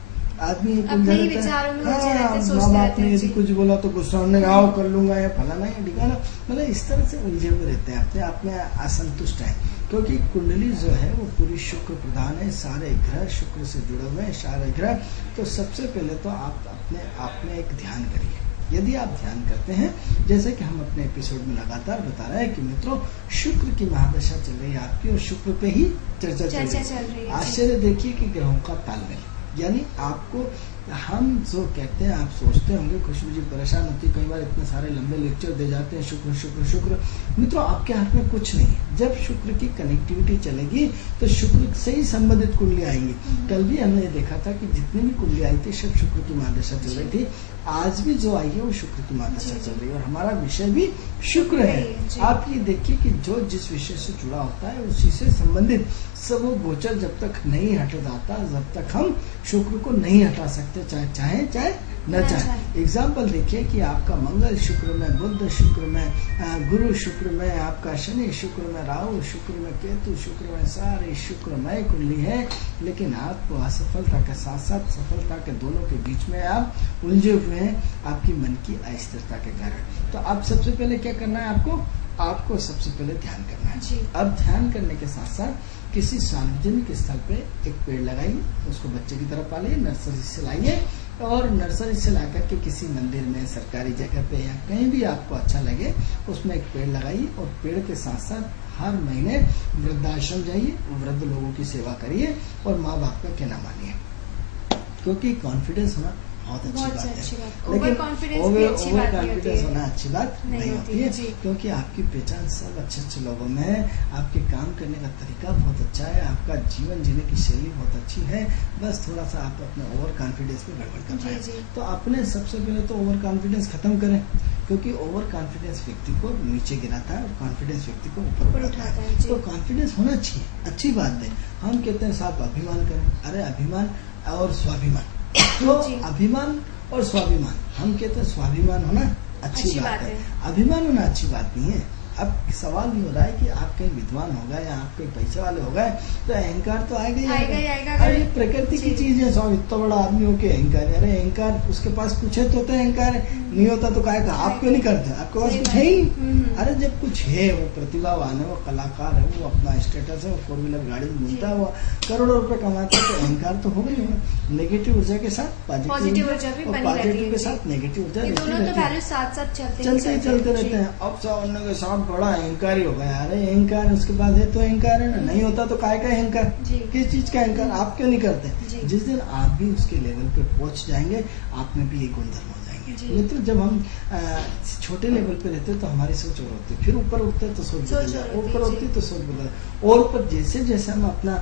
आदमी अपने ही विचारों में उलझे रहते हैं, सोचते माँ बाप रहते ने हैं। यदि कुछ बोला तो गुस्सा होने आओ कर लूंगा या फलाना या ढिकाना, मतलब इस तरह से उलझे हुए रहते हैं, अपने आप में असंतुष्ट है। क्योंकि कुंडली जो है वो पूरी शुक्र प्रधान है, सारे ग्रह शुक्र से जुड़े हुए हैं, सारे ग्रह। तो सबसे पहले तो आप अपने आप में एक ध्यान करिए। यदि आप ध्यान करते हैं, जैसे कि हम अपने एपिसोड में लगातार बता रहे हैं कि मित्रों, शुक्र की महादशा चल रही है आपकी और शुक्र पे ही चर्चा चल रही है। आश्चर्य देखिए कि ग्रहों का तालमेल, यानी आपको हम जो कहते हैं, आप सोचते होंगे खुशबू जी परेशान होती है कई बार, इतने सारे लंबे लेक्चर दे जाते हैं शुक्र शुक्र शुक्र। मित्रों, आपके हाथ में कुछ नहीं है। जब शुक्र की कनेक्टिविटी चलेगी तो शुक्र से ही संबंधित कुंडली आएंगी। कल भी हमने देखा था कि जितनी भी कुंडली आई थी सब शुक्र की महादशा चल रही थी। आज भी जो आई है वो शुक्र की महादशा चल रही है और हमारा विषय भी शुक्र है। आप ये देखिए कि जो जिस विषय से जुड़ा होता है उसी से संबंधित सब वो गोचर जब तक नहीं हट जाता, जब तक हम शुक्र को नहीं हटा सकते, चाहे न चाहे। एग्जाम्पल देखिए कि आपका मंगल शुक्र में, बुध शुक्र में, गुरु शुक्र में, आपका शनि शुक्र में, राहु शुक्र में, केतु शुक्र में, सारे शुक्रमय कुंडली है। लेकिन आपको असफलता के साथ साथ सफलता के दोनों के बीच में आप उलझे हुए हैं, आपकी मन की अस्थिरता के कारण। तो अब सबसे पहले क्या करना है आपको सबसे पहले ध्यान करना है। अब ध्यान करने के साथ साथ किसी सार्वजनिक स्थल पे एक पेड़ लगाइए, उसको बच्चे की तरह पालिए, नर्सरी से लाइए और नर्सरी से लाकर के किसी मंदिर में, सरकारी जगह पे या कहीं भी आपको अच्छा लगे उसमें एक पेड़ लगाइए। और पेड़ के साथ साथ हर महीने वृद्धाश्रम जाइए, वृद्ध लोगों की सेवा करिए और माँ बाप का कहना मानिए, क्योंकि कॉन्फिडेंस होना बहुत अच्छी बात है, लेकिन ओवर कॉन्फिडेंस होना अच्छी बात नहीं होती है। क्योंकि आपकी पहचान सब अच्छे लोगों में है, आपके काम करने का तरीका बहुत अच्छा है, आपका जीवन जीने की शैली बहुत अच्छी है। बस थोड़ा सा आप अपने ओवर कॉन्फिडेंस में गड़बड़ कर रहे हैं। तो अपने सबसे पहले तो ओवर कॉन्फिडेंस खत्म करें, क्योंकि ओवर कॉन्फिडेंस व्यक्ति को नीचे गिराता है और कॉन्फिडेंस व्यक्ति को ऊपर उठाता है। तो कॉन्फिडेंस होना चाहिए, अच्छी बात है। हम कहते हैं साहब अभिमान करें, अरे अभिमान और स्वाभिमान, तो अभिमान और स्वाभिमान, हम कहते हैं स्वाभिमान होना अच्छी बात है, अभिमान होना अच्छी बात नहीं है। अब सवाल नहीं हो रहा है कि आप कहीं विद्वान हो गए या आप कहीं पैसे वाले हो गए तो अहंकार तो आएगा ही आएगा। अरे ये प्रकृति की चीज है, सब इतना बड़ा आदमी हो के अहंकार है। अरे अहंकार उसके पास कुछ है तो होता है अहंकार है, नहीं होता तो कहेगा आप क्यों नहीं करते, आपके पास कुछ है ही। अरे जब कुछ है, वो प्रतिभावान है, वो कलाकार है, वो अपना स्टेटस है, वो 4 व्हीलर गाड़ी में घूमता है, वो करोड़ों रुपए कमाता है, तो अहंकार तो होगा ही होगा। नेगेटिव ऊर्जा के साथ पॉजिटिव ऊर्जा भी बनी रहती है, पॉजिटिव के साथ नेगेटिव ऊर्जा चलते रहते हैं। अब सामने के साथ बड़ा अहंकारी हो गया, अरे अहंकार उसके पास है तो अहंकार है ना, नहीं होता तो काय का अहंकार, किस चीज का अहंकार, आप क्यों नहीं करते। जिस दिन आप भी उसके लेवल पे पहुंच जाएंगे, आप में भी ये गुणधर्म हो जाएंगे। मित्र, जब हम छोटे लेवल पे रहते तो हमारी सोच और होती है, फिर ऊपर उठते तो सोच बदल जाए, ऊपर उठती तो सोच बदल, और ऊपर जैसे जैसे हम अपना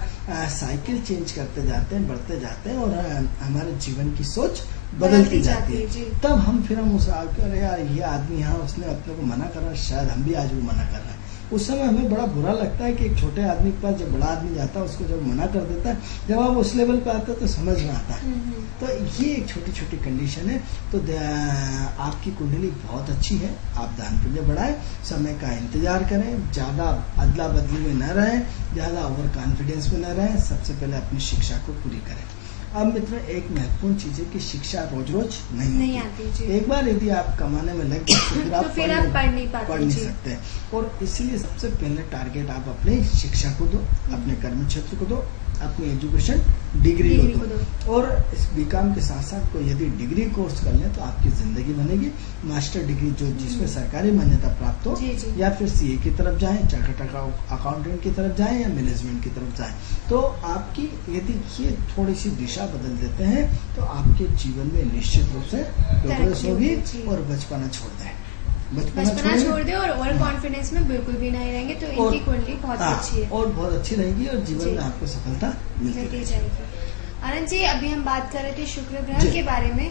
साइकिल चेंज करते जाते हैं, बढ़ते जाते हैं और हमारे जीवन की सोच बदलती जाती है, तब हम उस अरे यार ये आदमी यहाँ उसने अपने को मना करा, शायद हम भी आज वो मना कर रहे हैं। उस समय हमें बड़ा बुरा लगता है कि एक छोटे आदमी के पास जब बड़ा आदमी जाता है उसको जब मना कर देता है, जब आप उस लेवल पे आते हैं तो समझ में आता है। तो ये एक छोटी छोटी कंडीशन है। तो आपकी कुंडली बहुत अच्छी है, आप दान पुण्य बढ़ाएं, समय का इंतजार करें, ज्यादा अदला बदली में न रहें, ज्यादा ओवर कॉन्फिडेंस में न रहें, सबसे पहले अपनी शिक्षा को पूरी करें। अब मित्र, एक महत्वपूर्ण चीज है कि शिक्षा रोज रोज नहीं आती। एक बार यदि आप कमाने में लग जाए तो फिर आप पढ़ नहीं सकते। और इसलिए सबसे पहले टारगेट आप अपनी शिक्षा को दो, अपने कर्म क्षेत्र को दो, अपनी एजुकेशन डिग्री को दो। और इस बीकॉम के साथ साथ कोई यदि डिग्री कोर्स कर ले तो आपकी जिंदगी बनेगी। मास्टर डिग्री जो जिसमें सरकारी मान्यता प्राप्त हो, या फिर सीए की तरफ जाएं, चार्टर्ड अकाउंटेंट की तरफ जाएं या मैनेजमेंट की तरफ जाएं, तो आपकी यदि ये थोड़ी सी दिशा बदल देते हैं तो आपके जीवन में निश्चित रूप से प्रोग्रेस होगी। और बचपना छोड़ दें, बचपना छोड़ दे और ओवर कॉन्फिडेंस में बिल्कुल भी नहीं रहेंगे, तो इनकी कुंडली बहुत अच्छी है और बहुत अच्छी रहेगी और जीवन में आपको सफलता मिलती जाएगी। आनंद जी, अभी हम बात कर रहे थे शुक्र ग्रह के बारे में,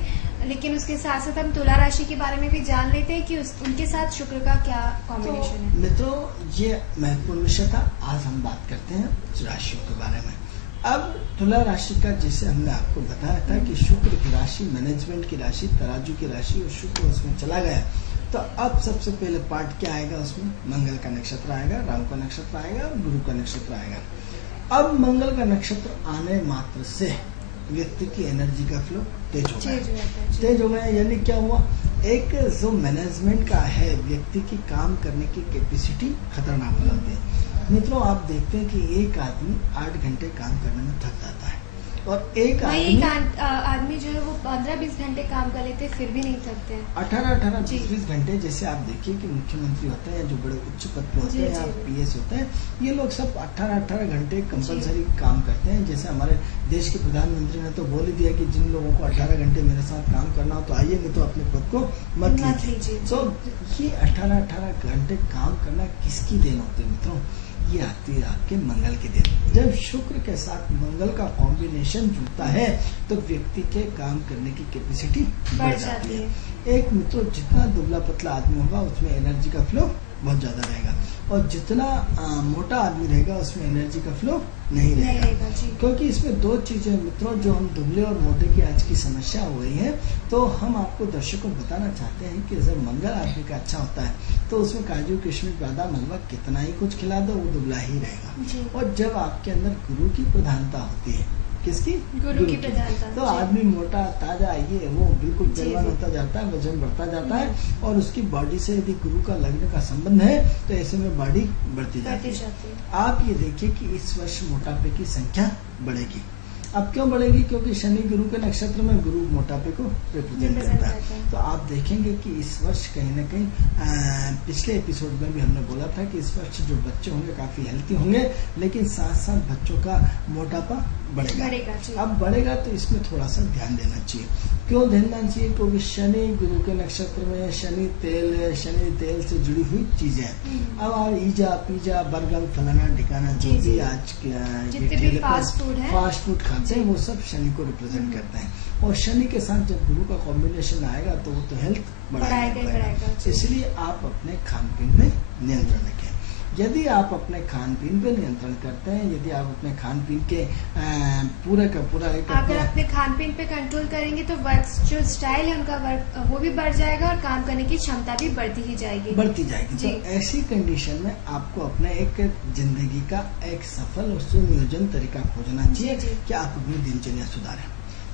लेकिन उसके साथ साथ हम तुला राशि के बारे में भी जान लेते हैं कि उनके साथ शुक्र का क्या कॉम्बिनेशन है। मित्रों, ये महत्वपूर्ण विषय था। आज हम बात करते हैं राशियों के बारे में। अब तुला राशि का, जैसे हमने आपको बताया था कि शुक्र की राशि मैनेजमेंट की राशि, तराजू की राशि, और शुक्र उसमें चला गया, तो अब सबसे पहले पार्ट क्या आएगा उसमें? मंगल का नक्षत्र आएगा, राहु का नक्षत्र आएगा, गुरु का नक्षत्र आएगा। अब मंगल का नक्षत्र आने मात्र से व्यक्ति की एनर्जी का फ्लो तेज हो गया। यानी क्या हुआ? एक जो मैनेजमेंट का है, व्यक्ति की काम करने की कैपेसिटी खतरनाक हो जाती है। मित्रों, आप देखते हैं कि एक आदमी 8 घंटे काम करने में थक जाता है, और एक आदमी जो है वो 15-20 घंटे काम कर लेते फिर भी नहीं थकते हैं। 18-20 घंटे। जैसे आप देखिए कि मुख्यमंत्री होते हैं, जो बड़े उच्च पद पे होते हैं या PS होते हैं, ये लोग सब 18 घंटे कंपलसरी काम करते हैं। जैसे हमारे देश के प्रधानमंत्री ने तो बोल ही दिया कि जिन लोगों को 18 घंटे मेरे साथ काम करना हो तो आइए, नहीं तो अपने पद को मत लीजिए। तो ये 18 घंटे काम करना किसकी देन होती है मित्रों? ये आती है आपके मंगल के दिन। जब शुक्र के साथ मंगल का कॉम्बिनेशन जुड़ता है तो व्यक्ति के काम करने की कैपेसिटी बढ़ जाती है। एक मित्रों, जितना दुबला पतला आदमी होगा उसमें एनर्जी का फ्लो बहुत ज्यादा रहेगा, और जितना मोटा आदमी रहेगा उसमें एनर्जी का फ्लो नहीं रहेगा। क्योंकि इसमें दो चीजें मित्रों, जो हम दुबले और मोटे की आज की समस्या हो रही है, तो हम आपको दर्शकों को बताना चाहते हैं कि जब मंगल आदमी का अच्छा होता है तो उसमें काजू, किशमिश, बादाम, हलवा कितना ही कुछ खिला दो वो दुबला ही रहेगा। और जब आपके अंदर गुरु की प्रधानता होती है, किसकी? गुरु की प्रधानता, तो आदमी मोटा ताजा ये वो बिल्कुल पहलवान होता जाता है, वजन बढ़ता जाता है, और उसकी बॉडी से यदि गुरु का लगने का संबंध है तो ऐसे में बॉडी बढ़ती जाती है। आप ये देखिए कि इस वर्ष मोटापे की संख्या बढ़ेगी। अब क्यों बढ़ेगी? क्योंकि शनि गुरु के नक्षत्र में, गुरु मोटापे को रिप्रेजेंट करता है। तो आप देखेंगे कि इस वर्ष कहीं ना कहीं, पिछले एपिसोड में भी हमने बोला था कि इस वर्ष जो बच्चे होंगे काफी हेल्थी होंगे, लेकिन साथ साथ बच्चों का मोटापा बढ़ेगा। अब बढ़ेगा तो इसमें थोड़ा सा ध्यान देना चाहिए। क्यों ध्यान देना चाहिए? क्योंकि शनि गुरु के नक्षत्र में शनि तेल से जुड़ी हुई चीजें हैं। अब आप ईजा, पिज्जा, बर्गर, फलाना ठिकाना, जो भी आज के फास्ट फूड खाते हैं, वो सब शनि को रिप्रेजेंट करते हैं। और शनि के साथ जब गुरु का कॉम्बिनेशन आएगा तो वो तो हेल्थ बढ़ाएगा। इसलिए आप अपने खान पीन पे नियंत्रण रखें। यदि आप अपने खान पीन पे नियंत्रण करते हैं, यदि आप अपने खान पीन के पूरा का पूरा अगर अपने खान पीन पे कंट्रोल करेंगे तो वर्क जो स्टाइल है उनका वो भी बढ़ जाएगा, और काम करने की क्षमता भी बढ़ती जाएगी। तो ऐसी कंडीशन में आपको अपने एक जिंदगी का एक सफल और सुनियोजन तरीका खोजना चाहिए कि आप अपनी दिनचर्या सुधारें।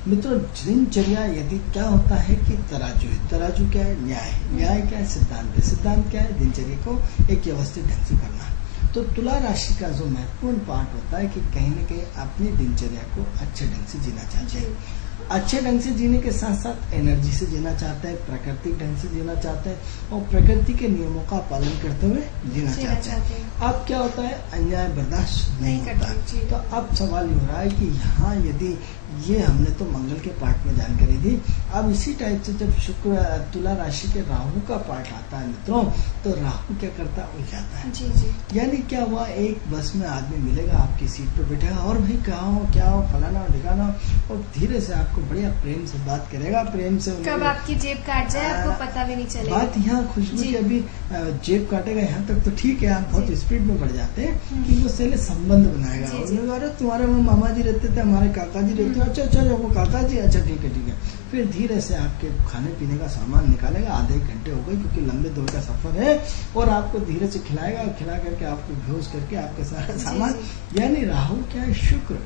मित्रों, दिनचर्या यदि क्या होता है कि तराजू क्या है? न्याय क्या है? सिद्धांत क्या है? दिनचर्या को एक व्यवस्थित ढंग से करना। तो तुला राशि का जो महत्वपूर्ण पार्ट होता है कि कहीं न कहीं अपनी दिनचर्या को अच्छे ढंग से जीना चाहते हैं। अच्छे ढंग से जीने के साथ साथ एनर्जी से जीना चाहते हैं, प्राकृतिक ढंग से जीना चाहते हैं, और प्रकृति के नियमों का पालन करते हुए जीना चाहते हैं। अब क्या होता है? अन्याय बर्दाश्त नहीं होता। तो अब सवाल ये हो रहा है कि यहाँ यदि ये हमने तो मंगल के पार्ट में जानकारी दी, अब इसी टाइप से जब शुक्र तुला राशि के राहु का पार्ट आता है मित्रों, तो राहु क्या करता है? उलझाता है। यानी क्या हुआ? एक बस में आदमी मिलेगा, आपकी सीट पे बैठेगा, और भाई क्या हो फलाना ढिकाना, और धीरे से आपको बढ़िया प्रेम से बात करेगा। प्रेम से कब आपकी जेब काट जाए आपको पता भी नहीं चलेगा। बात यहाँ खुशबू की, अभी जेब काटेगा यहाँ तक तो ठीक है, आप बहुत स्पीड में बढ़ जाते हैं कि वो पहले संबंध बनाएगा। अरे तुम्हारे वो मामा जी रहते थे, हमारे काका जी रहते थे, अच्छा वो काका जी, अच्छा ठीक है। फिर धीरे से आपके खाने पीने का सामान निकालेगा। आधे घंटे हो गए क्योंकि लंबे दौर का सफर है, और आपको धीरे से खिलाएगा, और खिला करके आपको बेहोश करके आपका सारा सामान। यानी राहु क्या है? शुक्र।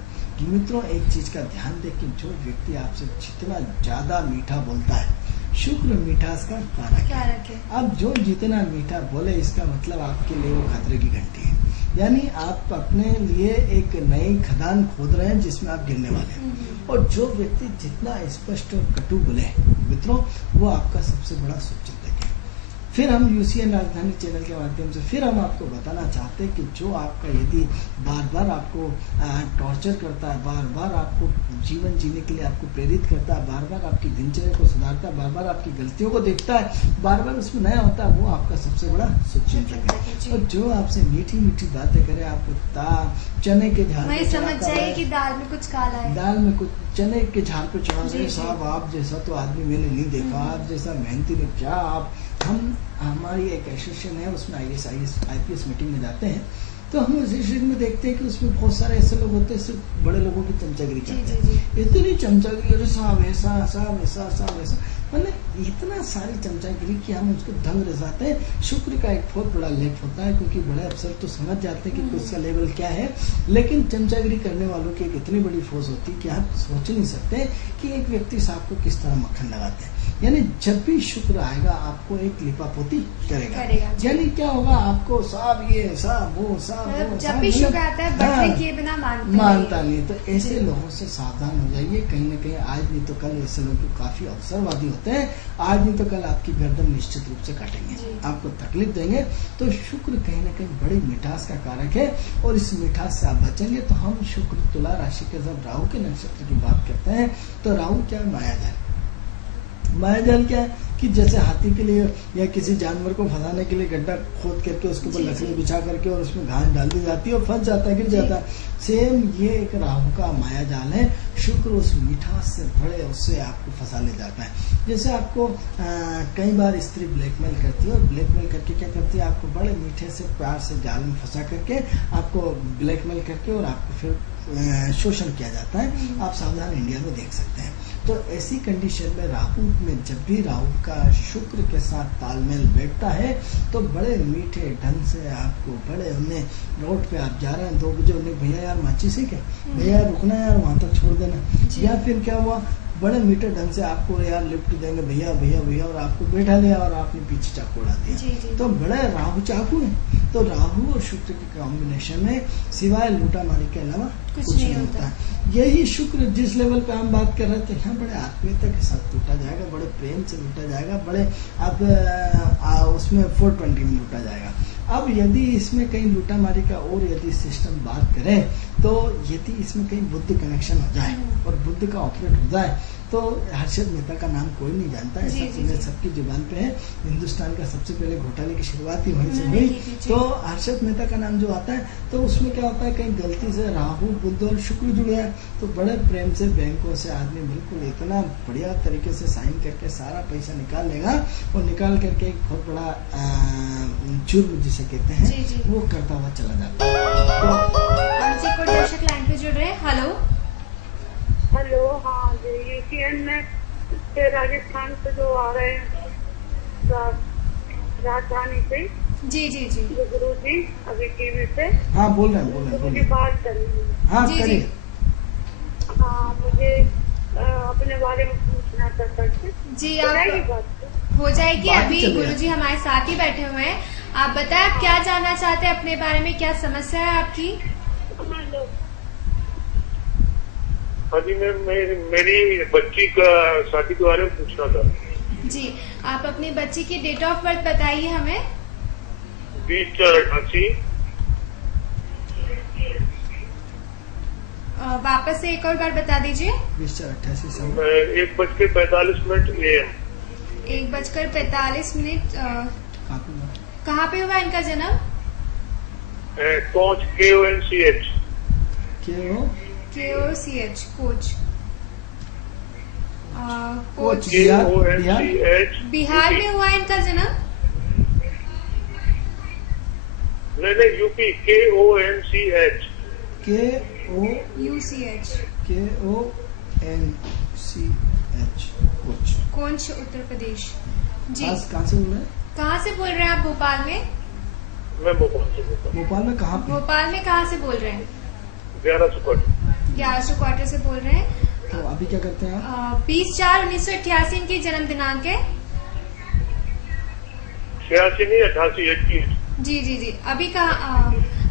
मित्रों, एक चीज का ध्यान दें कि जो व्यक्ति आपसे जितना ज्यादा मीठा बोलता है, शुक्र मिठास का कारक है। अब जो जितना मीठा बोले, इसका मतलब आपके लिए वो खतरे की घंटी है। यानी आप अपने लिए एक नई खदान खोद रहे हैं जिसमें आप गिरने वाले हैं। और जो व्यक्ति जितना स्पष्ट और कटु बोले मित्रों, वो आपका सबसे बड़ा शुभचिंतक है। फिर हम यूसीएन राजधानी चैनल के माध्यम से फिर हम आपको बताना चाहते हैं कि जो आपका यदि बार बार आपको टॉर्चर करता है, बार बार आपको जीवन जीने के लिए आपको प्रेरित करता है, बार बार आपकी दिनचर्या को सुधारता है, बार बार आपकी गलतियों को देखता है, बार बार उसमें नया होता है, वो आपका सबसे बड़ा शुभचिंतक है। और जो आपसे मीठी मीठी बातें करे, आपको चने के झाड़ पे समझ जाइए कि दाल में कुछ काला है, दाल में कुछ चने के झाड़ पे चढ़ा रहे साहब, आप जैसा तो आदमी मैंने नहीं देखा, आप जैसा मेहनती ने क्या आप। हम हमारी एक एसोसिएशन है, उसमें IPS मीटिंग में जाते हैं, तो हम उस एसोसिएशन में देखते हैं कि उसमें बहुत सारे ऐसे लोग होते हैं सिर्फ बड़े लोगों की चमचागिरी करते हैं। इतनी चमचागिरी, अरे साहब ऐसा साहब ऐसा साहब ऐसा, मतलब इतना सारी चमचागिरी कि हम उसको दंग रह जाते हैं। शुक्र का एक बहुत बड़ा लेख होता है, क्योंकि बड़े अफसर तो समझ जाते हैं कि उसका लेवल क्या है, लेकिन चमचागिरी करने वालों की एक इतनी बड़ी फोर्स होती है कि आप सोच नहीं सकते कि एक व्यक्ति साहब को किस तरह मक्खन लगाते हैं। यानी जब भी शुक्र आएगा आपको एक लिपापोती करेगा। यानी क्या होगा, आपको साहब ये साहब वो साहब, जब भी शुक्र आता है बटने किए बिना मानता नहीं। तो ऐसे लोगों से सावधान हो जाइए। कहीं ना कहीं आज नहीं तो कल ऐसे लोग काफी अवसरवादी होते हैं, आज नहीं तो कल आपकी गर्दन निश्चित रूप से काटेंगे, आपको तकलीफ देंगे। तो शुक्र कहीं ना कहीं बड़ी मिठास का कारक है, और इस मिठास से आप बचेंगे। तो हम शुक्र तुला राशि के जब राहु के नक्षत्र की बात करते हैं, तो राहु क्या है, मायाजाल। मायाजाल क्या है कि जैसे हाथी के लिए या किसी जानवर को फंसाने के लिए गड्ढा खोद करके उसके ऊपर लकड़ी बिछा करके और उसमें घास डाल दी जाती है और फंस जाता है, गिर जाता है, सेम ये एक राहु का मायाजाल है। शुक्र उस मिठास से भरे उससे आपको फंसा ले जाता है। जैसे आपको कई बार स्त्री ब्लैकमेल करती है, और ब्लैकमेल करके क्या करती है, आपको बड़े मीठे से प्यार से जाल में फंसा करके आपको ब्लैकमेल करके और आपको फिर शोषण किया जाता है। आप सावधान इंडिया में देख सकते हैं। तो ऐसी कंडीशन में राहु में जब भी राहु का शुक्र के साथ तालमेल बैठता है, तो बड़े मीठे ढंग से आपको बड़े उन्हें रोड पे आप जा रहे हैं 2 बजे, उन्हें भैया यार माचिस है क्या, भैया रुकना यार वहां तक छोड़ देना, या फिर क्या हुआ बड़े मीठे ढंग से आपको यार लिफ्ट देंगे भैया भैया भैया, और आपको बैठा लिया और आपने पीछे चाकू उड़ा दिया। तो बड़े राहु चाकू है। तो राहु और शुक्र के कॉम्बिनेशन में सिवाय लूटा मारी के अलावा कुछ नहीं होता है। यही शुक्र जिस लेवल पे हम बात कर रहे थे, यहाँ बड़े आत्मीयता के साथ लूटा जाएगा, बड़े प्रेम से लूटा जाएगा, बड़े आप उसमें 420 में लूटा जाएगा। अब यदि इसमें कहीं लूटा मारी का और यदि सिस्टम बात करें, तो यदि इसमें कहीं बुद्ध कनेक्शन हो जाए और बुद्ध का ऑपरेट हो जाए, तो हर्षद मेहता का नाम कोई नहीं जानता, ऐसा चीजें सबकी जुबान पे है। हिंदुस्तान का सबसे पहले घोटाले की शुरुआत ही वहीं से हुई। तो हर्षद मेहता का नाम जो आता है, तो उसमें क्या होता है, कहीं गलती से राहु बुद्ध और शुक्र जुड़ गया, तो बड़े प्रेम से बैंकों से आदमी बिल्कुल इतना बढ़िया तरीके से साइन करके सारा पैसा निकाल लेगा, और निकाल करके एक बहुत बड़ा जुर्म जिसे कहते हैं वो करता हुआ चला जाता है। तो दर्शक लाइन पे जुड़ रहे हैं। हेलो हेलो, हाँ जी, यूसीएन में से राजस्थान से जो आ रहे हैं राजधानी से, जी जी जी, गुरु जी अभी टीवी से, हाँ बोल रहे हैं, मुझे बात करनी है। हाँ करिए। हाँ, मुझे अपने बारे में पूछना था जी। आप हो जाएगी, अभी गुरुजी हमारे साथ ही बैठे हुए हैं। आप बताएं, आप क्या जानना चाहते हैं अपने बारे में, क्या समस्या है आपकी? हाँ जी, मेरी बच्ची का शादी के बारे में पूछना था। जी, आप अपनी बच्ची की डेट ऑफ बर्थ बताइए हमें। 20/4/88। वापस से एक और बार बता दीजिए। 20/4/88। 1:45 AM। 1:45। कहाँ पे हुआ इनका जन्म? Coach, KONCH। KOCH, coach. Coach KONCH। Bihar में हुआ इनका जन्म? नहीं, UP. KONCH। Coach, Uttar Pradesh. जी, कहाँ से बोल रहे हैं? कहाँ से बोल रहे हैं आप? भोपाल में? मैं भोपाल से बोल रहा हूँ। भोपाल में कहाँ पे? भोपाल में कहाँ से बोल रहे हैं? 1100 क्वार्टर से बोल रहे हैं। तो अभी क्या करते हैं आप? 20/4/1988 इनकी जन्म दिनांक है। 86 नहीं, 88, 88। जी जी जी। अभी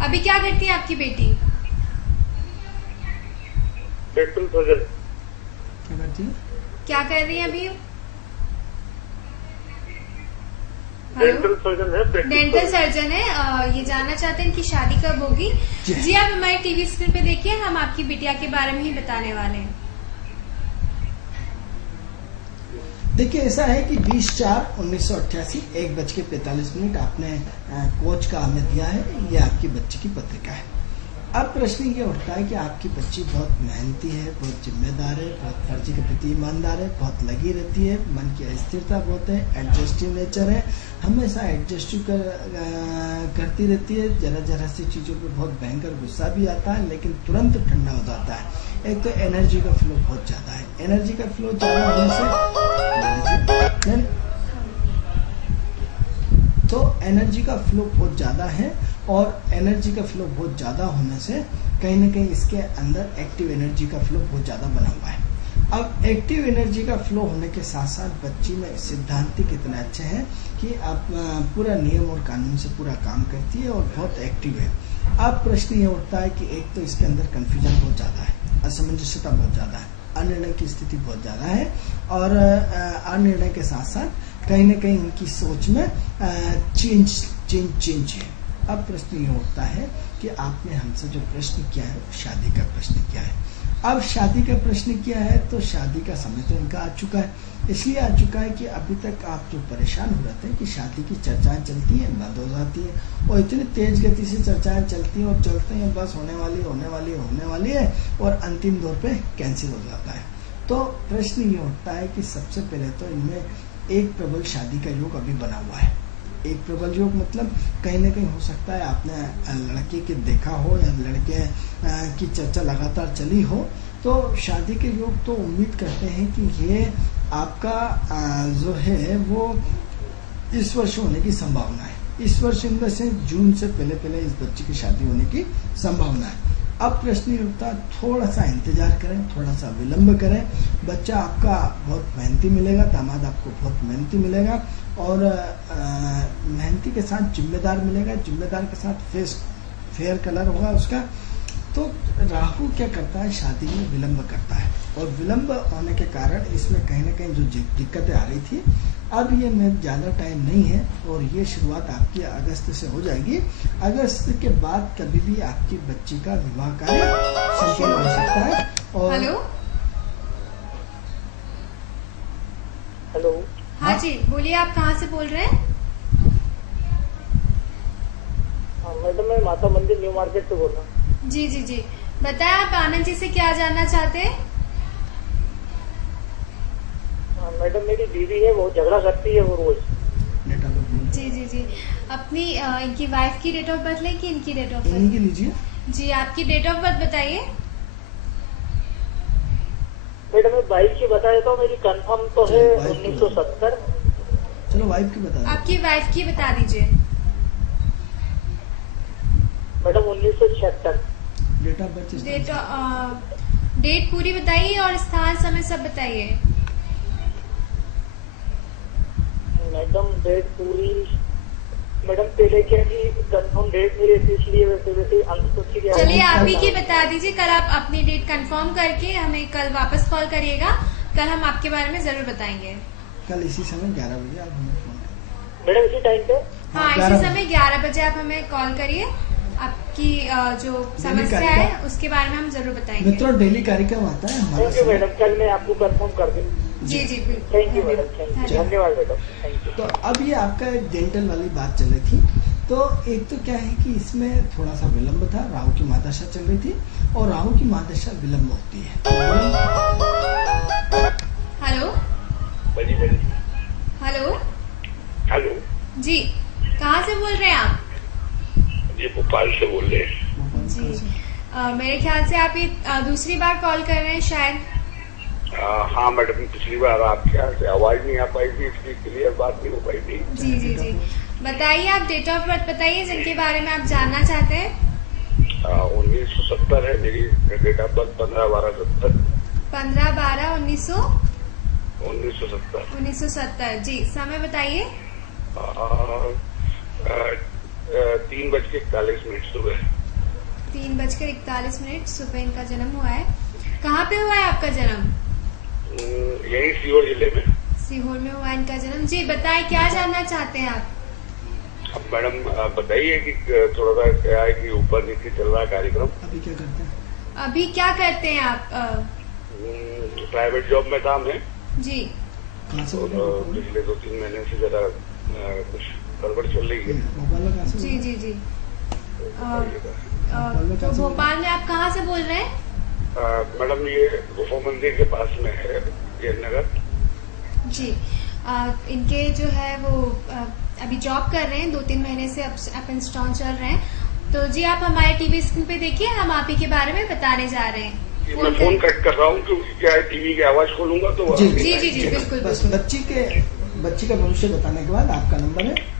अभी क्या करती है आपकी बेटी? पेट्रोल सजल। क्या करती है? क्या कर रही है अभी? डेंटल सर्जन है, practice डेंटल कर- सर्जन है। ये जानना चाहते हैं इनकी शादी कब होगी। जी। जी आप हमारे टीवी स्क्रीन पे देखिए, हम आपकी बिटिया के बारे में ही बताने वाले हैं। देखिए ऐसा है कि 20/4/1988 1:45 आपने कोच का हमें दिया है। ये आपकी बच्ची की पत्रिका है। अब प्रश्न ये उठता है कि आपकी बच्ची बहुत मेहनती है, बहुत जिम्मेदार है, बहुत फर्जी के प्रति ईमानदार है, बहुत लगी रहती है, मन की अस्थिरता बहुत है, एडजस्टिव नेचर है, हमेशा एडजस्टिव करती रहती है, जरा जरा सी चीज़ों पे बहुत भयंकर गुस्सा भी आता है लेकिन तुरंत ठंडा हो जाता है। एक तो एनर्जी का फ्लो बहुत ज़्यादा है। एनर्जी का फ्लो ज़्यादा होने से तो एनर्जी का फ्लो बहुत ज़्यादा है और एनर्जी का फ्लो बहुत ज़्यादा होने से कहीं ना कहीं इसके अंदर एक्टिव एनर्जी का फ्लो बहुत ज़्यादा बना हुआ है। अब एक्टिव एनर्जी का फ्लो होने के साथ साथ बच्ची में सिद्धांतिक इतने अच्छे हैं कि आप पूरा नियम और कानून से पूरा काम करती है और बहुत एक्टिव है। अब प्रश्न ये उठता है कि एक तो इसके अंदर कन्फ्यूजन बहुत ज़्यादा है, असमंजसता बहुत ज़्यादा है, अनिर्णय की स्थिति बहुत ज़्यादा है और अनिर्णय के साथ साथ कहीं ना कहीं उनकी सोच में चेंज है। अब प्रश्न ये उठता है कि आपने हमसे जो प्रश्न किया है शादी का प्रश्न किया है। अब शादी का प्रश्न किया है तो शादी का समय तो इनका आ चुका है। इसलिए आ चुका है कि अभी तक आप जो परेशान हो रहे थे कि शादी की चर्चाएं चलती हैं, बंद हो जाती है और इतनी तेज गति से चर्चाएं चलती हैं और चलते हैं, बस होने वाली है और अंतिम दौर पे कैंसिल हो जाता है। तो प्रश्न ये उठता है कि सबसे पहले तो इनमें एक प्रबल शादी का योग अभी बना हुआ है। एक प्रबल योग मतलब कहीं ना कहीं हो सकता है आपने लड़के के देखा हो या लड़के की चर्चा लगातार चली हो, तो शादी के योग तो उम्मीद करते हैं कि ये आपका जो है वो इस वर्ष होने की संभावना है। इस वर्ष इनमें से जून से पहले इस बच्चे की शादी होने की संभावना है। अब प्रश्न ये उठता, थोड़ा सा इंतजार करें, थोड़ा सा विलंब करें। बच्चा आपका बहुत मेहनती मिलेगा, दामाद आपको बहुत मेहनती मिलेगा और मेहनती के साथ जिम्मेदार मिलेगा, जिम्मेदार के साथ फेयर कलर होगा उसका। तो राहु क्या करता है, शादी में विलंब करता है और विलंब होने के कारण इसमें कहीं ना कहीं जो दिक्कतें आ रही थी, अब ये में ज़्यादा टाइम नहीं है और ये शुरुआत आपकी अगस्त से हो जाएगी। अगस्त के बाद कभी भी आपकी बच्ची का विवाह कार्य संपन्न हो सकता है। और हेलो। हाँ जी बोलिए, आप कहाँ से बोल रहे हैं? मैडम मैं माता मंदिर न्यू मार्केट से बोल रहा हूँ। जी बताएं, आप आनंद जी से क्या जानना चाहते हैं? मैडम मेरी बीवी है, वो झगड़ा करती है वो रोज। जी अपनी इनकी वाइफ की डेट ऑफ बर्थ लें कि इनकी डेट ऑफ बर्थ? इन्हीं की लीजिए। जी आपकी डेट ऑफ बर्थ बताइए। मैडम मैं बाइक की बता देता हूँ, मेरी कंफर्म तो है 1970। चलो वाइफ की बता दो। आपकी वाइफ की बता दीजिए। Madam 1976। Date of birth date पूरी बताइए और स्थान समय सब बताइए। मैडम डेट पूरी, मैडम पहले क्या कि कंफर्म डेट नहीं रहती, इसलिए वैसे अंक तो ठीक है। चलिए आप ही की बता दीजिए। कल आप अपनी डेट कंफर्म करके हमें कल वापस कॉल करिएगा, कल हम आपके बारे में जरूर बताएंगे। कल इसी समय 11 बजे आप हमें फोन करें। मैडम इसी टाइम पे? हाँ 11 इसी समय 11 बजे आप हमें कॉल करिए, आपकी जो समस्या है उसके बारे में हम जरूर बताएंगे। मित्रों डेली कार्यक्रम आता है हमारा। थैंक यू मैडम, कल मैं आपको कंफर्म कर दूँ। जी बिल्कुल। Thank you madam, thank you, धन्यवाद मैडम, थैंक यू। तो अब ये आपका एक डेंटल वाली बात चल रही थी। तो एक तो क्या है कि इसमें थोड़ा सा विलंब था, राहु की महादशा चल रही थी और राहु की महादशा विलंब होती है। हेलो हेलो जी, कहाँ से बोल रहे हैं आप? जी भोपाल से बोल रहे हैं। जी मेरे ख्याल से आप ये दूसरी बार कॉल कर रहे हैं शायद। हाँ मैडम, पिछली बार आपके यहाँ से आवाज नहीं आ पाई थी, इसलिए क्लियर बात नहीं हो पाई थी। जी बताइए, आप डेट ऑफ बर्थ बताइए जिनके बारे में आप जानना चाहते हैं। 1970 है मेरी डेट ऑफ बर्थ। 15/12/70। 15/12/1970। जी समय बताइए। 3:41 सुबह। 3:41 सुबह इनका जन्म हुआ है। कहाँ पे हुआ है आपका जन्म? यही सीहोर जिले में। सीहोर में हुआ इनका जन्म। जी बताएं, क्या जानना चाहते हैं आप? अब मैडम आप बताइए कि थोड़ा सा क्या है कि ऊपर नीचे चल रहा है कार्यक्रम। अभी क्या करते हैं? अभी क्या करते हैं आप? प्राइवेट जॉब में काम है जी। कहाँ से और बोल रहे हैं? पिछले 2-3 महीने से जरा कुछ गड़बड़ चल रही है। भोपाल में कहाँ से बोल रहे जी हैं? जी जी। भोपाल में तो कहाँ से बोल रहे भोपाल में आप कहाँ से बोल रहे हैं? मैडम ये गुफा मंदिर के पास में है जैन नगर। जी। इनके जो है वो अभी जॉब कर रहे हैं, 2-3 महीने से अप इंस्टॉल चल रहे हैं। तो जी आप हमारे टीवी स्क्रीन पे देखिए, हम आप ही के बारे में बताने जा रहे हैं। मैं फोन कट कर रहा हूँ क्योंकि क्या है टीवी की आवाज खोलूंगा तो जी जी बिल्कुल बस बिल्कुल। बच्ची का भविष्य बताने के बाद आपका नंबर है।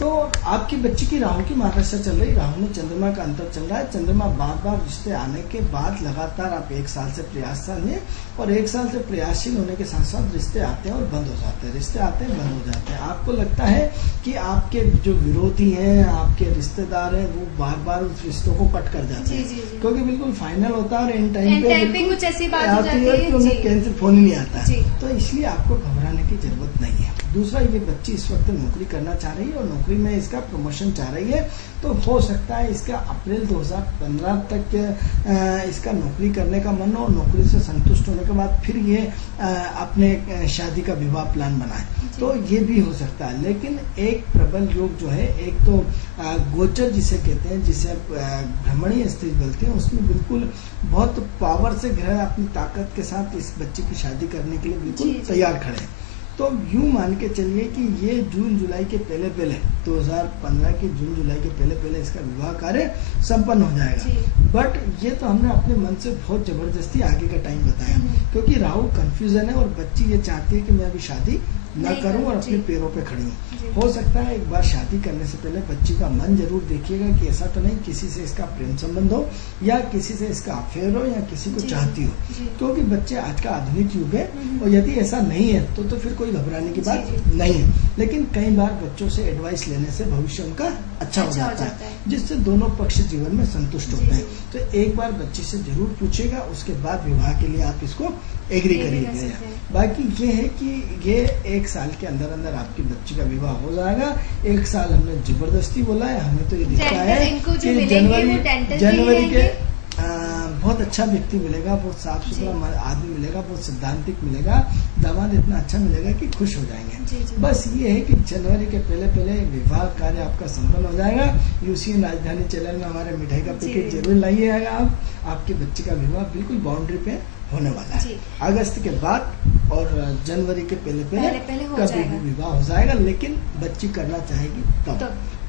तो आपकी बच्ची की राहु की महादशा चल रही, राहु में चंद्रमा का अंतर चल रहा है। चंद्रमा बार बार रिश्ते आने के बाद लगातार आप 1 साल से प्रयासशील हैं, और 1 साल से प्रयासशील होने के साथ साथ रिश्ते आते हैं और बंद हो जाते हैं, रिश्ते आते हैं बंद हो जाते हैं। आपको लगता है कि आपके जो विरोधी हैं, आपके रिश्तेदार हैं, वो बार बार उस रिश्तों को कट कर जाते हैं, क्योंकि बिल्कुल फाइनल होता है और इन टाइम पे कुछ ऐसी बात हो जाती है कि उन्हें कैंसिल फोन ही नहीं आता जी। तो इसलिए आपको घबराने की जरूरत नहीं है। दूसरा, ये बच्ची इस वक्त नौकरी करना चाह रही है और नौकरी में इसका प्रमोशन चाह रही है, तो हो सकता है इसका अप्रैल 2015 तक इसका नौकरी करने का मन हो, और नौकरी से संतुष्ट होने के बाद फिर ये अपने शादी का विवाह प्लान बनाए, तो ये भी हो सकता है। लेकिन एक प्रबल योग जो है, एक तो गोचर जिसे कहते हैं, जिसे भ्रमणीय स्थिति बोलते हैं, उसमें बिल्कुल बहुत पावर से ग्रह अपनी ताकत के साथ इस बच्चे की शादी करने के लिए बिल्कुल तैयार खड़े हैं। तो यूं मान के चलिए कि ये जून जुलाई के पहले 2015 के जून जुलाई के पहले इसका विवाह कार्य संपन्न हो जाएगा। बट ये तो हमने अपने मन से बहुत जबरदस्ती आगे का टाइम बताया, क्योंकि राहु कंफ्यूजन है और बच्ची ये चाहती है कि मैं अभी शादी न करूं और अपने पैरों पे खड़ी हूँ। हो सकता है एक बार शादी करने से पहले बच्ची का मन जरूर देखिएगा कि ऐसा तो नहीं किसी से इसका प्रेम संबंध हो, या किसी से इसका अफेयर हो, या किसी को चाहती हो, क्योंकि बच्चे आज का आधुनिक युग है। और यदि ऐसा नहीं है तो फिर कोई घबराने की बात नहीं है। लेकिन कई बार बच्चों से एडवाइस लेने से भविष्य उनका अच्छा हो जाता है, जिससे दोनों पक्ष जीवन में संतुष्ट होते हैं। तो एक बार बच्ची से जरूर पूछेगा, उसके बाद विवाह के लिए आप इसको एग्री करिएगा। बाकी ये है कि ये 1 साल के अंदर अंदर आपकी बच्ची का विवाह हो जाएगा। 1 साल हमने जबरदस्ती बोला है, हमें तो ये दिखता है कि जनवरी के बहुत अच्छा व्यक्ति मिलेगा, बहुत साफ सुथरा आदमी मिलेगा, बहुत सिद्धांतिक मिलेगा, दामाद इतना अच्छा मिलेगा कि खुश हो जाएंगे। बस ये है कि जनवरी के पहले विवाह कार्य आपका संपन्न हो जाएगा। यूसीएन राजधानी चैनल में हमारे मिठाई का पैकेट जरूर लाइएगा आप। आपके बच्चे का विवाह बिल्कुल बाउंड्री पे होने वाला है। अगस्त के बाद और जनवरी के पहले कभी भी विवाह हो जाएगा, लेकिन बच्ची करना चाहेगी तब।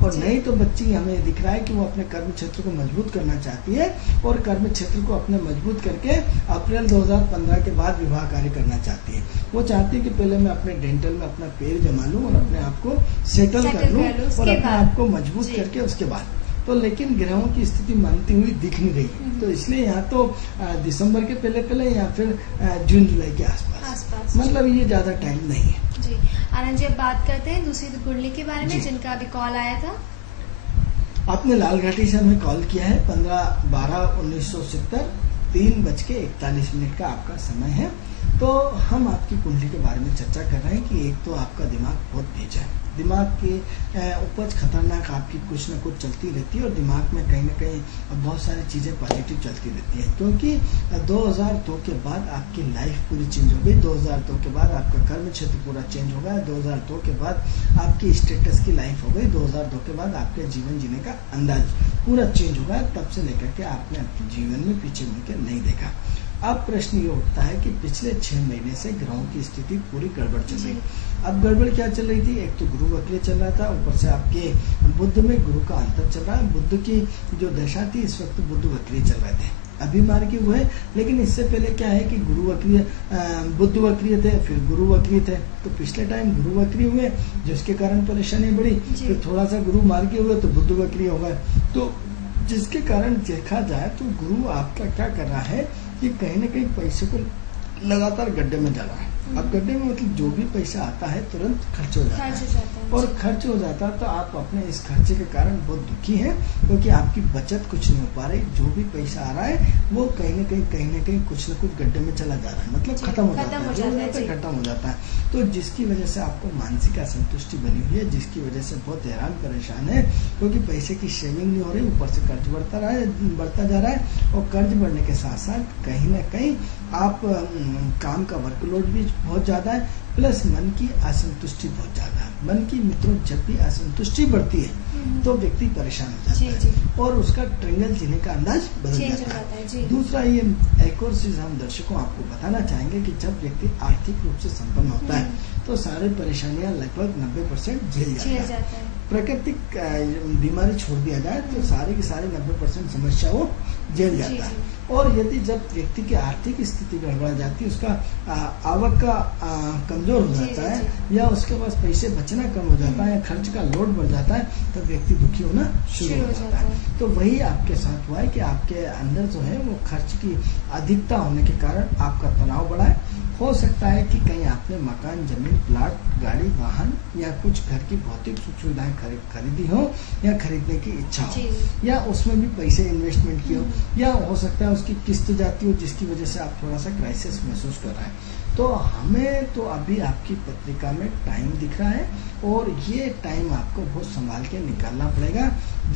और नहीं तो बच्ची हमें दिख रहा है कि वो अपने कर्म क्षेत्र को मजबूत करना चाहती है, और कर्म क्षेत्र को अपने मजबूत करके अप्रैल 2015 के बाद विवाह कार्य करना चाहती है। वो चाहती है कि पहले मैं अपने डेंटल में अपना पैर जमा लूं और अपने आप को सेटल कर लूं और अपने आप को मजबूत करके उसके बाद तो। लेकिन ग्रहों की स्थिति मानती हुई दिख नहीं रही, तो इसलिए यहाँ तो दिसंबर के पहले या फिर जून जुलाई के आसपास, मतलब ये ज्यादा टाइम नहीं है। जी आनंद जी, अब बात करते हैं दूसरी कुंडली के बारे में, जिनका अभी कॉल आया था। आपने लाल घाटी से हमें कॉल किया है। 15/12/1970 3:41 का आपका समय है। तो हम आपकी कुंडली के बारे में चर्चा कर रहे हैं कि एक तो आपका दिमाग बहुत तेज है, दिमाग की उपज खतरनाक आपकी कुछ न कुछ चलती रहती है, और दिमाग में कहीं ना कहीं बहुत सारी चीज़ें पॉजिटिव चलती रहती है, क्योंकि 2002 के बाद आपकी लाइफ पूरी चेंज हो गई। 2002 के बाद आपका कर्म क्षेत्र पूरा चेंज हो गया। 2002 के बाद आपकी स्टेटस की लाइफ हो गई। 2002 के बाद आपके जीवन जीने का अंदाज पूरा चेंज हो गया। तब से लेकर के आपने अपने जीवन में पीछे मुड़कर नहीं देखा। अब प्रश्न ये उठता है कि पिछले 6 महीने से ग्रहों की स्थिति पूरी गड़बड़ चल रही। अब गड़बड़ क्या चल रही थी? एक तो गुरु वक्री चल रहा था, ऊपर से आपके बुध में गुरु का अंतर चल रहा है। बुध की जो दशा थी इस वक्त बुध वक्री चल रहे थे, अभी मार्गी हुए, लेकिन इससे पहले क्या है कि गुरु वक्री बुध वक्री थे, फिर गुरु वक्री थे। तो पिछले टाइम गुरु वक्री हुए जिसके कारण परेशानी बढ़ी, फिर थोड़ा सा गुरु मार्गी हुए तो बुध वक्री हो गए। तो जिसके कारण देखा जाए तो गुरु आपका क्या कर रहा है कि कहीं ना कहीं पैसे को लगातार गड्ढे में जा रहा है। अब गड्ढे में मतलब जो भी पैसा आता है तुरंत खर्च हो जाता है, और खर्च हो जाता है तो आप अपने इस खर्चे के कारण बहुत दुखी हैं, क्योंकि आपकी बचत कुछ नहीं हो पा रही। जो भी पैसा आ रहा है वो कहीं ना कहीं कुछ न कुछ गड्ढे में चला जा रहा है, मतलब खत्म हो जाता है, खत्म हो जाता है। तो जिसकी वजह से आपको मानसिक असंतुष्टि बनी हुई है, जिसकी वजह से बहुत हैरान परेशान है, क्योंकि पैसे की सेविंग नहीं हो रही, ऊपर से कर्ज बढ़ता जा रहा है, और कर्ज बढ़ने के साथ साथ कहीं ना कहीं आप काम का वर्कलोड भी बहुत ज्यादा है, प्लस मन की असंतुष्टि बहुत ज्यादा है। मन की मित्रों जब भी असंतुष्टि बढ़ती है तो व्यक्ति परेशान हो जाता है और उसका ट्रिंगल जीने का अंदाज बदल जाता है। दूसरा ये एक और चीज हम दर्शकों आपको बताना चाहेंगे कि जब व्यक्ति आर्थिक रूप से संपन्न होता है तो सारी परेशानियां लगभग 90% झेल जाता है। प्राकृतिक बीमारी छोड़ दिया जाए तो सारी की सारी 90% समस्या वो झेल जाता है। और यदि जब व्यक्ति की आर्थिक स्थिति गड़बड़ा जाती है, उसका आवक का कमजोर हो जाता है, या उसके पास पैसे बचना कम हो जाता है, या खर्च का लोड बढ़ जाता है, तब व्यक्ति दुखी होना शुरू हो जाता है। तो वही आपके साथ हुआ है कि आपके अंदर जो है वो खर्च की अधिकता होने के कारण आपका तनाव बढ़ा है। हो सकता है कि कहीं आपने मकान, जमीन, प्लाट, गाड़ी, वाहन या कुछ घर की भौतिक सुख सुविधाएं खरीदी हो, या खरीदने की इच्छा हो, या उसमें भी पैसे इन्वेस्टमेंट किए हो, या हो सकता है उसकी किस्त जाती हो, जिसकी वजह से आप थोड़ा सा क्राइसिस महसूस कर रहे हैं। तो हमें तो अभी आपकी पत्रिका में टाइम दिख रहा है, और ये टाइम आपको बहुत संभाल के निकालना पड़ेगा।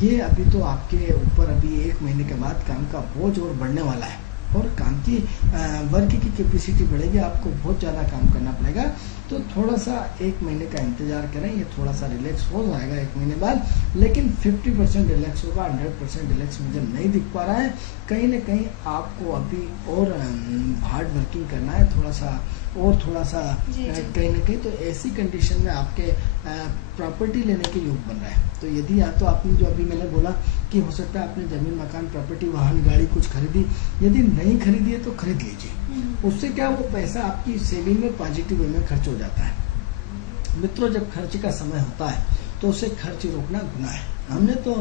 ये अभी तो आपके ऊपर अभी 1 महीने के बाद काम का बोझ और बढ़ने वाला है, और काम की वर्क की कैपेसिटी बढ़ेगी, आपको बहुत ज़्यादा काम करना पड़ेगा। तो थोड़ा सा 1 महीने का इंतजार करें, ये थोड़ा सा रिलैक्स हो जाएगा 1 महीने बाद, लेकिन 50% रिलैक्स होगा, 100% रिलैक्स मुझे नहीं दिख पा रहा है। कहीं ना कहीं आपको अभी और हार्ड वर्किंग करना है, थोड़ा सा कहीं ना कहीं। तो ऐसी कंडीशन में आपके प्रॉपर्टी लेने के योग बन रहा है। तो यदि या तो आपने जो अभी मैंने बोला कि हो सकता है आपने जमीन, मकान, प्रॉपर्टी, वाहन, गाड़ी कुछ खरीदी, यदि नहीं खरीदी है तो खरीद लीजिए। उससे क्या वो पैसा आपकी सेविंग में पॉजिटिव वे में खर्च हो जाता है। मित्रों, जब खर्च का समय होता है तो उसे खर्च रोकना गुनाह है। हमने तो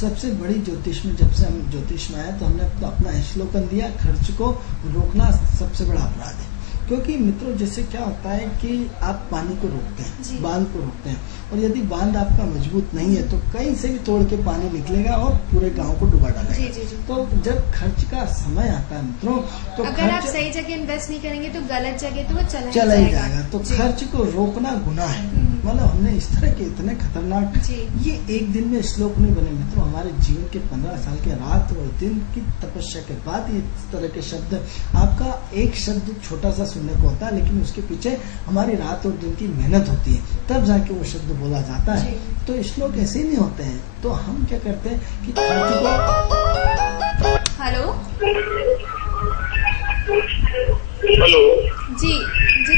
सबसे बड़ी ज्योतिष में, जब से हम ज्योतिष में आए तो हमने तो अपना श्लोकन दिया, खर्च को रोकना सबसे बड़ा अपराध है। क्योंकि मित्रों, जैसे क्या होता है कि आप पानी को रोकते हैं, बांध को रोकते हैं, और यदि बांध आपका मजबूत नहीं है तो कहीं से भी तोड़ के पानी निकलेगा और पूरे गांव को डुबा डालेगा। तो जब खर्च का समय आता है मित्रों, तो अगर आप सही जगह इन्वेस्ट नहीं करेंगे तो गलत जगह तो वो चला ही जाएगा। तो खर्च को रोकना गुनाह है। मतलब हमने इस तरह के इतने खतरनाक, ये एक दिन में श्लोक नहीं बने मित्रों, हमारे जीवन के 15 साल के रात और दिन की तपस्या के बाद ये इस तरह के शब्द, आपका एक शब्द छोटा सा सुनने को होता है, लेकिन उसके पीछे हमारी रात और दिन की मेहनत होती है, तब जाके वो शब्द बोला जाता है। तो श्लोक ऐसे ही नहीं होते हैं। तो हम क्या करते हैं कि खर्च को हेलो हेलो जी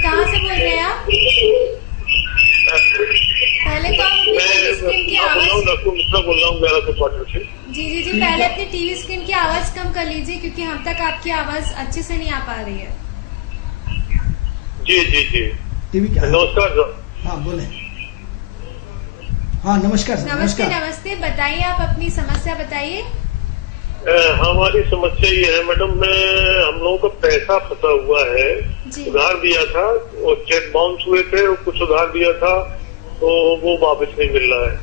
कहाँ से बोल रहे हैं आप? पहले तो आप अपनी टीवी स्क्रीन की आवाज बोल रहा हूँ 11 क्वार्टर से। जी पहले अपनी टीवी स्क्रीन की आवाज कम कर लीजिए, क्योंकि हम तक आपकी आवाज अच्छे से नहीं आ पा रही है। जी टीवी क्या? नमस्कार सर। हाँ बोले। हाँ नमस्कार। नमस्ते, बताइए, आप अपनी समस्या बताइए। हमारी समस्या ये है मैडम, हम लोगों का पैसा फंसा हुआ है, उधार दिया था, वो चेक बाउंस हुए थे, कुछ उधार दिया था तो वो वापस नहीं मिल रहा है।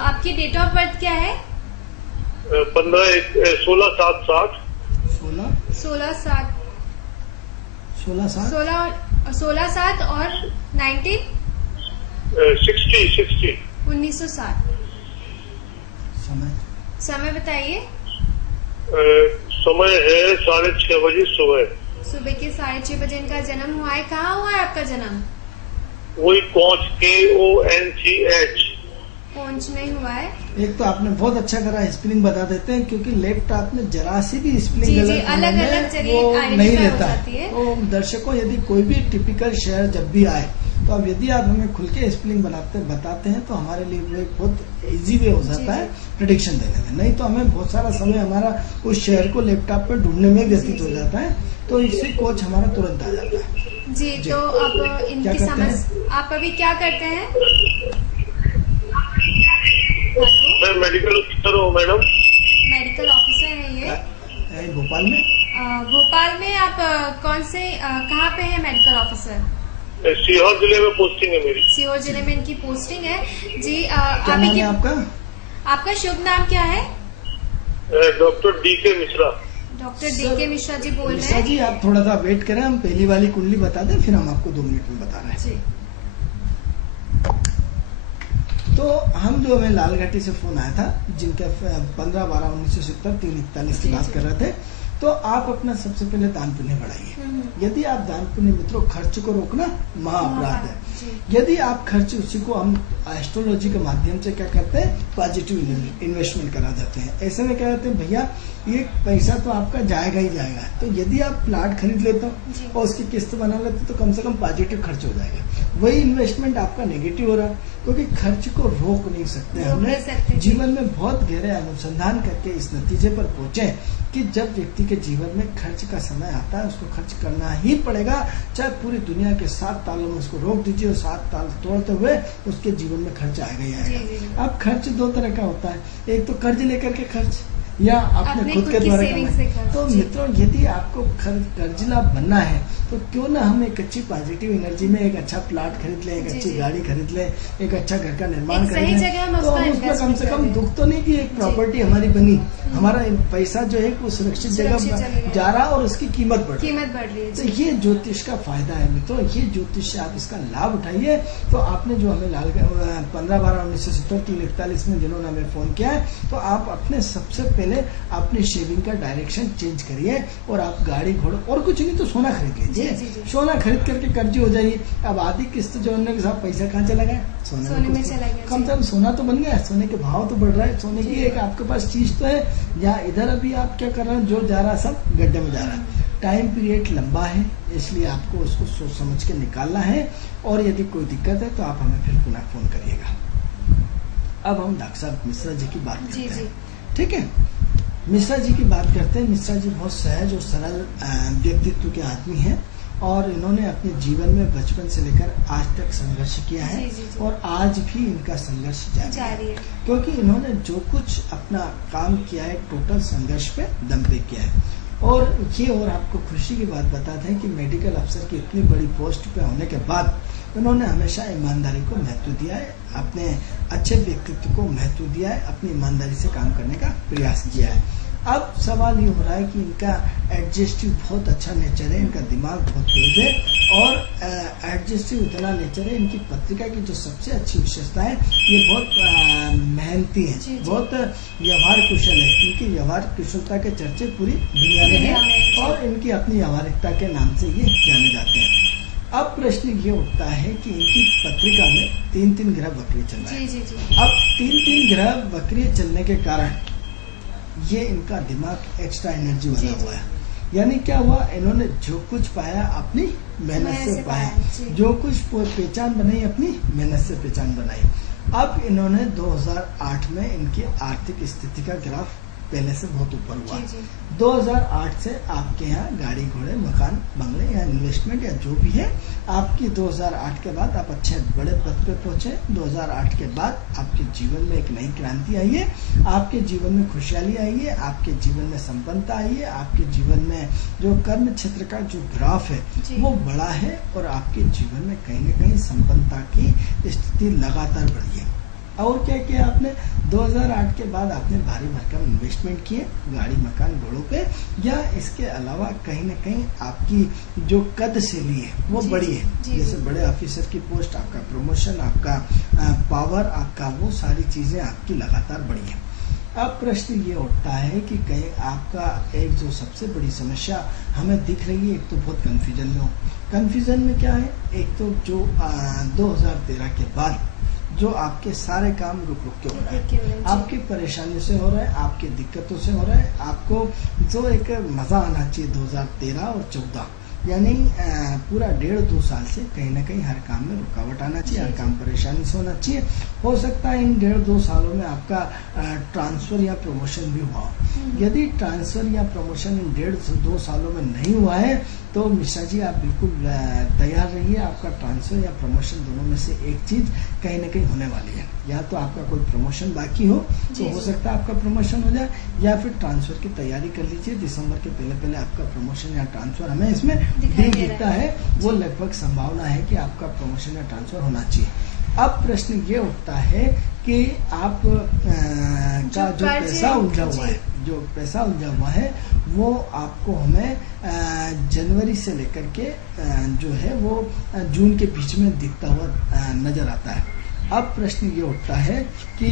आपकी डेट ऑफ बर्थ क्या है? 16/7/60। 16/7 और 60 1960। समय बताइए। समय है 6:30 बजे सुबह के 6:30 बजे इनका जन्म हुआ है। कहाँ हुआ है आपका जन्म? वही कोंच, KONCH। कोंच में हुआ है। एक तो आपने बहुत अच्छा करा, स्पेलिंग बता देते हैं, क्योंकि लैपटॉप में जरा सी भी स्पेलिंग अलग नहीं रहता है। तो दर्शकों, यदि कोई भी टिपिकल शहर जब भी आए तो अब यदि आप हमें खुल के स्पेलिंग बताते हैं तो हमारे लिए वो एक बहुत इजी वे हो जाता है प्रेडिक्शन देने में। नहीं तो हमें बहुत सारा समय हमारा उस शहर को लैपटॉप पे ढूंढने में व्यतीत हो जाता है। तो इससे कोच हमारा तुरंत आ जाता है। तो अब इनकी समझ, आप अभी क्या करते हैं? मैं मेडिकल ऑफिसर हूँ मैडम। मेडिकल ऑफिसर है ये भोपाल में? भोपाल में आप कौन से कहाँ पे है मेडिकल ऑफिसर? सीहोर जिले में पोस्टिंग है मेरी। सीहोर जिले में इनकी पोस्टिंग है जी। क्या नाम है आपका? आपका शुभ नाम क्या है? Doctor DK Mishra. Doctor DK Mishra ji बोल रहे मिश्रा हैं। जी आप थोड़ा सा वेट करें, हम पहली वाली कुंडली बता दें, फिर हम आपको 2 मिनट में बता रहे हैं। जी। तो हम जो हमें लाल घाटी से फोन आया था, जिनका 15/12/1970 3:41 की बात कर रहे थे, तो आप अपना सबसे पहले दान पुण्य बढ़ाइए। यदि आप दान पुण्य मित्रों खर्च को रोकना महाअपराध है। यदि आप खर्च उसी को हम एस्ट्रोलॉजी के माध्यम से क्या करते हैं, पॉजिटिव इन्वेस्टमेंट करा देते हैं। ऐसे में क्या कहते हैं, भैया ये पैसा तो आपका जाएगा ही जाएगा, तो यदि आप प्लाट खरीद लेते हो और उसकी किस्त बना लेते तो कम से कम पॉजिटिव खर्च हो जाएगा। वही इन्वेस्टमेंट आपका नेगेटिव हो रहा है, क्योंकि खर्च को रोक नहीं सकते। हमने जीवन में बहुत गहरे अनुसंधान करके इस नतीजे पर पहुंचे कि जब व्यक्ति के जीवन में खर्च का समय आता है, उसको खर्च करना ही पड़ेगा, चाहे पूरी दुनिया के 7 तालों में उसको रोक दीजिए और 7 ताल तोड़ते हुए उसके जीवन में खर्च आएगा ही आएगा। अब खर्च 2 तरह का होता है, एक तो कर्ज लेकर के खर्च या अपने खुद के द्वारा कमाए। तो मित्रों यदि आपको कर्जला बनना है तो क्यों ना हम एक अच्छी पॉजिटिव एनर्जी में एक अच्छा प्लाट खरीद लें, एक अच्छी गाड़ी खरीद लें, एक अच्छा घर का निर्माण कर लें, तो हम उसमें कम से कम दुख तो नहीं कि एक प्रॉपर्टी हमारी बनी, हमारा पैसा जो है वो सुरक्षित जगह जा रहा और उसकी कीमत बढ़ रही है। तो ये ज्योतिष का फायदा है मित्रों, ये ज्योतिष से आप इसका लाभ उठाइए। तो आपने जो हमें 15/12/1970 3:41 में जिन्होंने हमें फोन किया है, तो आप अपने सबसे पहले अपनी शेविंग का डायरेक्शन चेंज करिए और आप गाड़ी घोड़े और कुछ नहीं तो सोना खरीद लीजिए। सोना खरीद करके कर्जी हो जाइए। अब आधी किस्त जोड़ने के साथ पैसा कहाँ चला गया, सोने में चला गया। कम से कम सोना तो बन गया, सोने के भाव तो बढ़ रहा है, सोने की एक आपके पास चीज तो है। या इधर अभी आप क्या कर रहे हैं, जो जा रहा है सब गड्ढे में जा रहा है। टाइम पीरियड लंबा है, इसलिए आपको उसको सोच समझ के निकालना है। और यदि कोई दिक्कत है तो आप हमें फिर पुनः फोन करिएगा। अब हम डॉक्टर साहब मिश्रा जी की बात करते हैं, ठीक है। मिश्रा जी की बात करते हैं। मिश्रा जी बहुत सहज और सरल व्यक्तित्व के आदमी हैं और इन्होंने अपने जीवन में बचपन से लेकर आज तक संघर्ष किया है और आज भी इनका संघर्ष जारी है, क्योंकि इन्होंने जो कुछ अपना काम किया है टोटल संघर्ष पे दम पे किया है। और ये और आपको खुशी की बात बताते हैं कि मेडिकल अफसर की इतनी बड़ी पोस्ट पे होने के बाद उन्होंने हमेशा ईमानदारी को महत्व दिया है, अपने अच्छे व्यक्तित्व को महत्व दिया है, अपनी ईमानदारी से काम करने का प्रयास किया है। अब सवाल ये हो रहा है कि इनका एडजस्टिव बहुत अच्छा नेचर है, इनका दिमाग बहुत तेज है और एडजस्टिव इतना नेचर है। इनकी पत्रिका की जो सबसे अच्छी विशेषता है, ये बहुत मेहनती है, बहुत व्यवहार कुशल है। इनकी व्यवहार कुशलता के चर्चे पूरी दुनिया में है और इनकी अपनी व्यवहारिकता के नाम से ये जाने जाते हैं। अब प्रश्न ये उठता है कि इनकी पत्रिका में 3-3 ग्रह वक्री चल रहा है। अब 3-3 ग्रह वक्री चलने के कारण ये इनका दिमाग एक्स्ट्रा एनर्जी वाला हुआ है। यानी क्या हुआ, इन्होंने जो कुछ पाया अपनी मेहनत से पाया, जो कुछ पहचान बनाई अपनी मेहनत से पहचान बनाई। अब इन्होंने 2008 में इनकी आर्थिक स्थिति का ग्राफ पहले से बहुत ऊपर हुआ। 2008 से आपके यहाँ गाड़ी घोड़े मकान बंगले या इन्वेस्टमेंट या जो भी है आपकी 2008 के बाद आप अच्छे बड़े पद पे पहुंचे। 2008 के बाद आपके जीवन में एक नई क्रांति आई है, आपके जीवन में खुशहाली आई है, आपके जीवन में संपन्नता आई है, आपके जीवन में जो कर्म क्षेत्र का जो ग्राफ है वो बड़ा है और आपके जीवन में कहीं न कहीं संपन्नता की स्थिति लगातार बढ़ी है। और क्या किया आपने, 2008 के बाद आपने भारी भरकम इन्वेस्टमेंट किए गाड़ी मकान घोड़ों पे, या इसके अलावा कहीं न कहीं आपकी जो कद शैली है वो बड़ी है। जैसे बड़े ऑफिसर की पोस्ट, आपका प्रमोशन, आपका पावर, आपका वो सारी चीजें आपकी लगातार बढ़ी है। अब प्रश्न ये उठता है कि कहीं आपका एक जो सबसे बड़ी समस्या हमें दिख रही है, एक तो बहुत कंफ्यूजन में हो। कंफ्यूजन में क्या है, एक तो जो 2013 के बाद जो आपके सारे काम रुक के हो रहा है, आपकी परेशानी से हो रहा है, आपकी दिक्कतों से हो रहा है। आपको जो एक मजा आना चाहिए 2013 और 14 यानी पूरा 1.5-2 साल से कहीं ना कहीं हर काम में रुकावट आना चाहिए, हर काम परेशानी से होना चाहिए। हो सकता है इन 1.5-2 सालों में आपका ट्रांसफर या प्रमोशन भी हुआ। यदि ट्रांसफर या प्रमोशन इन 1.5-2 सालों में नहीं हुआ है तो मिश्रा जी आप बिल्कुल तैयार रहिए, आपका ट्रांसफर या प्रमोशन दोनों में से एक चीज कहीं ना कहीं होने वाली है। या तो आपका कोई प्रमोशन बाकी हो तो हो सकता है आपका प्रमोशन हो जाए, या फिर ट्रांसफर की तैयारी कर लीजिए। दिसंबर के पहले आपका प्रमोशन या ट्रांसफर हमें इसमें दिखता है, वो लगभग संभावना है कि आपका प्रमोशन या ट्रांसफर होना चाहिए। अब प्रश्न ये उठता है कि आप का जो पैसा उलझा हुआ है, जो पैसा उलझा हुआ है वो आपको हमें जनवरी से लेकर के जो है वो जून के बीच में दिखता हुआ नजर आता है। अब प्रश्न ये उठता है कि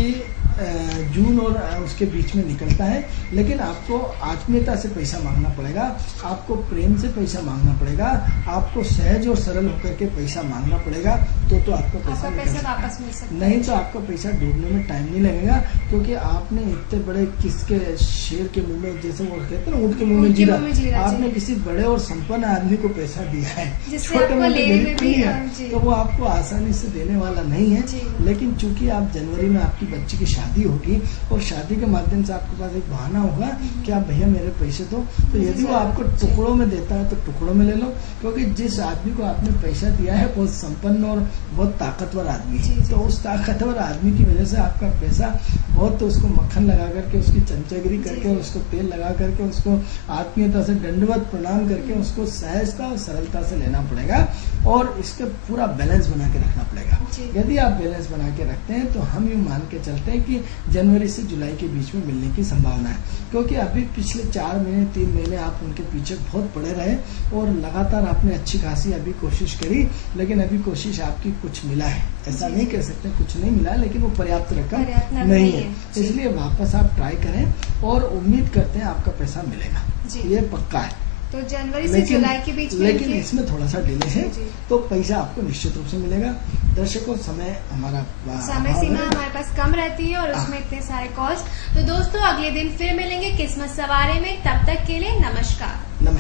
जून और उसके बीच में निकलता है, लेकिन आपको आत्मीयता से पैसा मांगना पड़ेगा, आपको प्रेम से पैसा मांगना पड़ेगा, आपको सहज और सरल होकर के पैसा मांगना पड़ेगा, तो आपको पैसा वापस मिल सकता है। नहीं तो आपका पैसा डूबने में टाइम नहीं लगेगा, क्योंकि आपने इतने बड़े किसके शेर के मुंह में, जैसे वो कहते हैं ना ऊँट के मुंह में जीरा, आपने किसी बड़े और संपन्न आदमी को पैसा दिया है, छोटे मोटे गरीब नहीं है, तो वो आपको आसानी से देने वाला नहीं है। लेकिन चूंकि आप जनवरी में आपकी बच्ची की शादी होगी और शादी के माध्यम से आपके पास एक बहाना होगा कि आप भैया मेरे पैसे दो, तो यदि वो आपको टुकड़ों में देता है तो टुकड़ों में ले लो, क्योंकि जिस आदमी को आपने पैसा दिया है बहुत संपन्न और बहुत ताकतवर आदमी है, तो उस ताकतवर आदमी की वजह से आपका पैसा बहुत, तो उसको मक्खन लगा करके, उसकी चमचागिरी करके, उसको तेल लगा करके, उसको आत्मीयता से दंडवत प्रणाम करके उसको सहजता और सरलता से लेना पड़ेगा और इसका पूरा बैलेंस बना के रखना पड़ेगा। यदि आप बैलेंस बना के रखते हैं तो हम यूँ मान के चलते हैं कि जनवरी से जुलाई के बीच में मिलने की संभावना है, क्योंकि अभी पिछले 4 महीने 3 महीने आप उनके पीछे बहुत पड़े रहे और लगातार आपने अच्छी खासी अभी कोशिश करी, लेकिन अभी कोशिश आपकी कुछ मिला है, ऐसा नहीं कह सकते कुछ नहीं मिला, लेकिन वो पर्याप्त रकम नहीं है, इसलिए वापस आप ट्राई करें और उम्मीद करते हैं आपका पैसा मिलेगा, ये पक्का है। तो जनवरी से जुलाई के बीच में, लेकिन इसमें थोड़ा सा डिले है, तो पैसा आपको निश्चित रूप से मिलेगा। दर्शकों, समय सीमा हमारे पास कम रहती है और उसमें इतने सारे कॉल्स। तो दोस्तों अगले दिन फिर मिलेंगे किस्मत सवारी में, तब तक के लिए नमस्कार।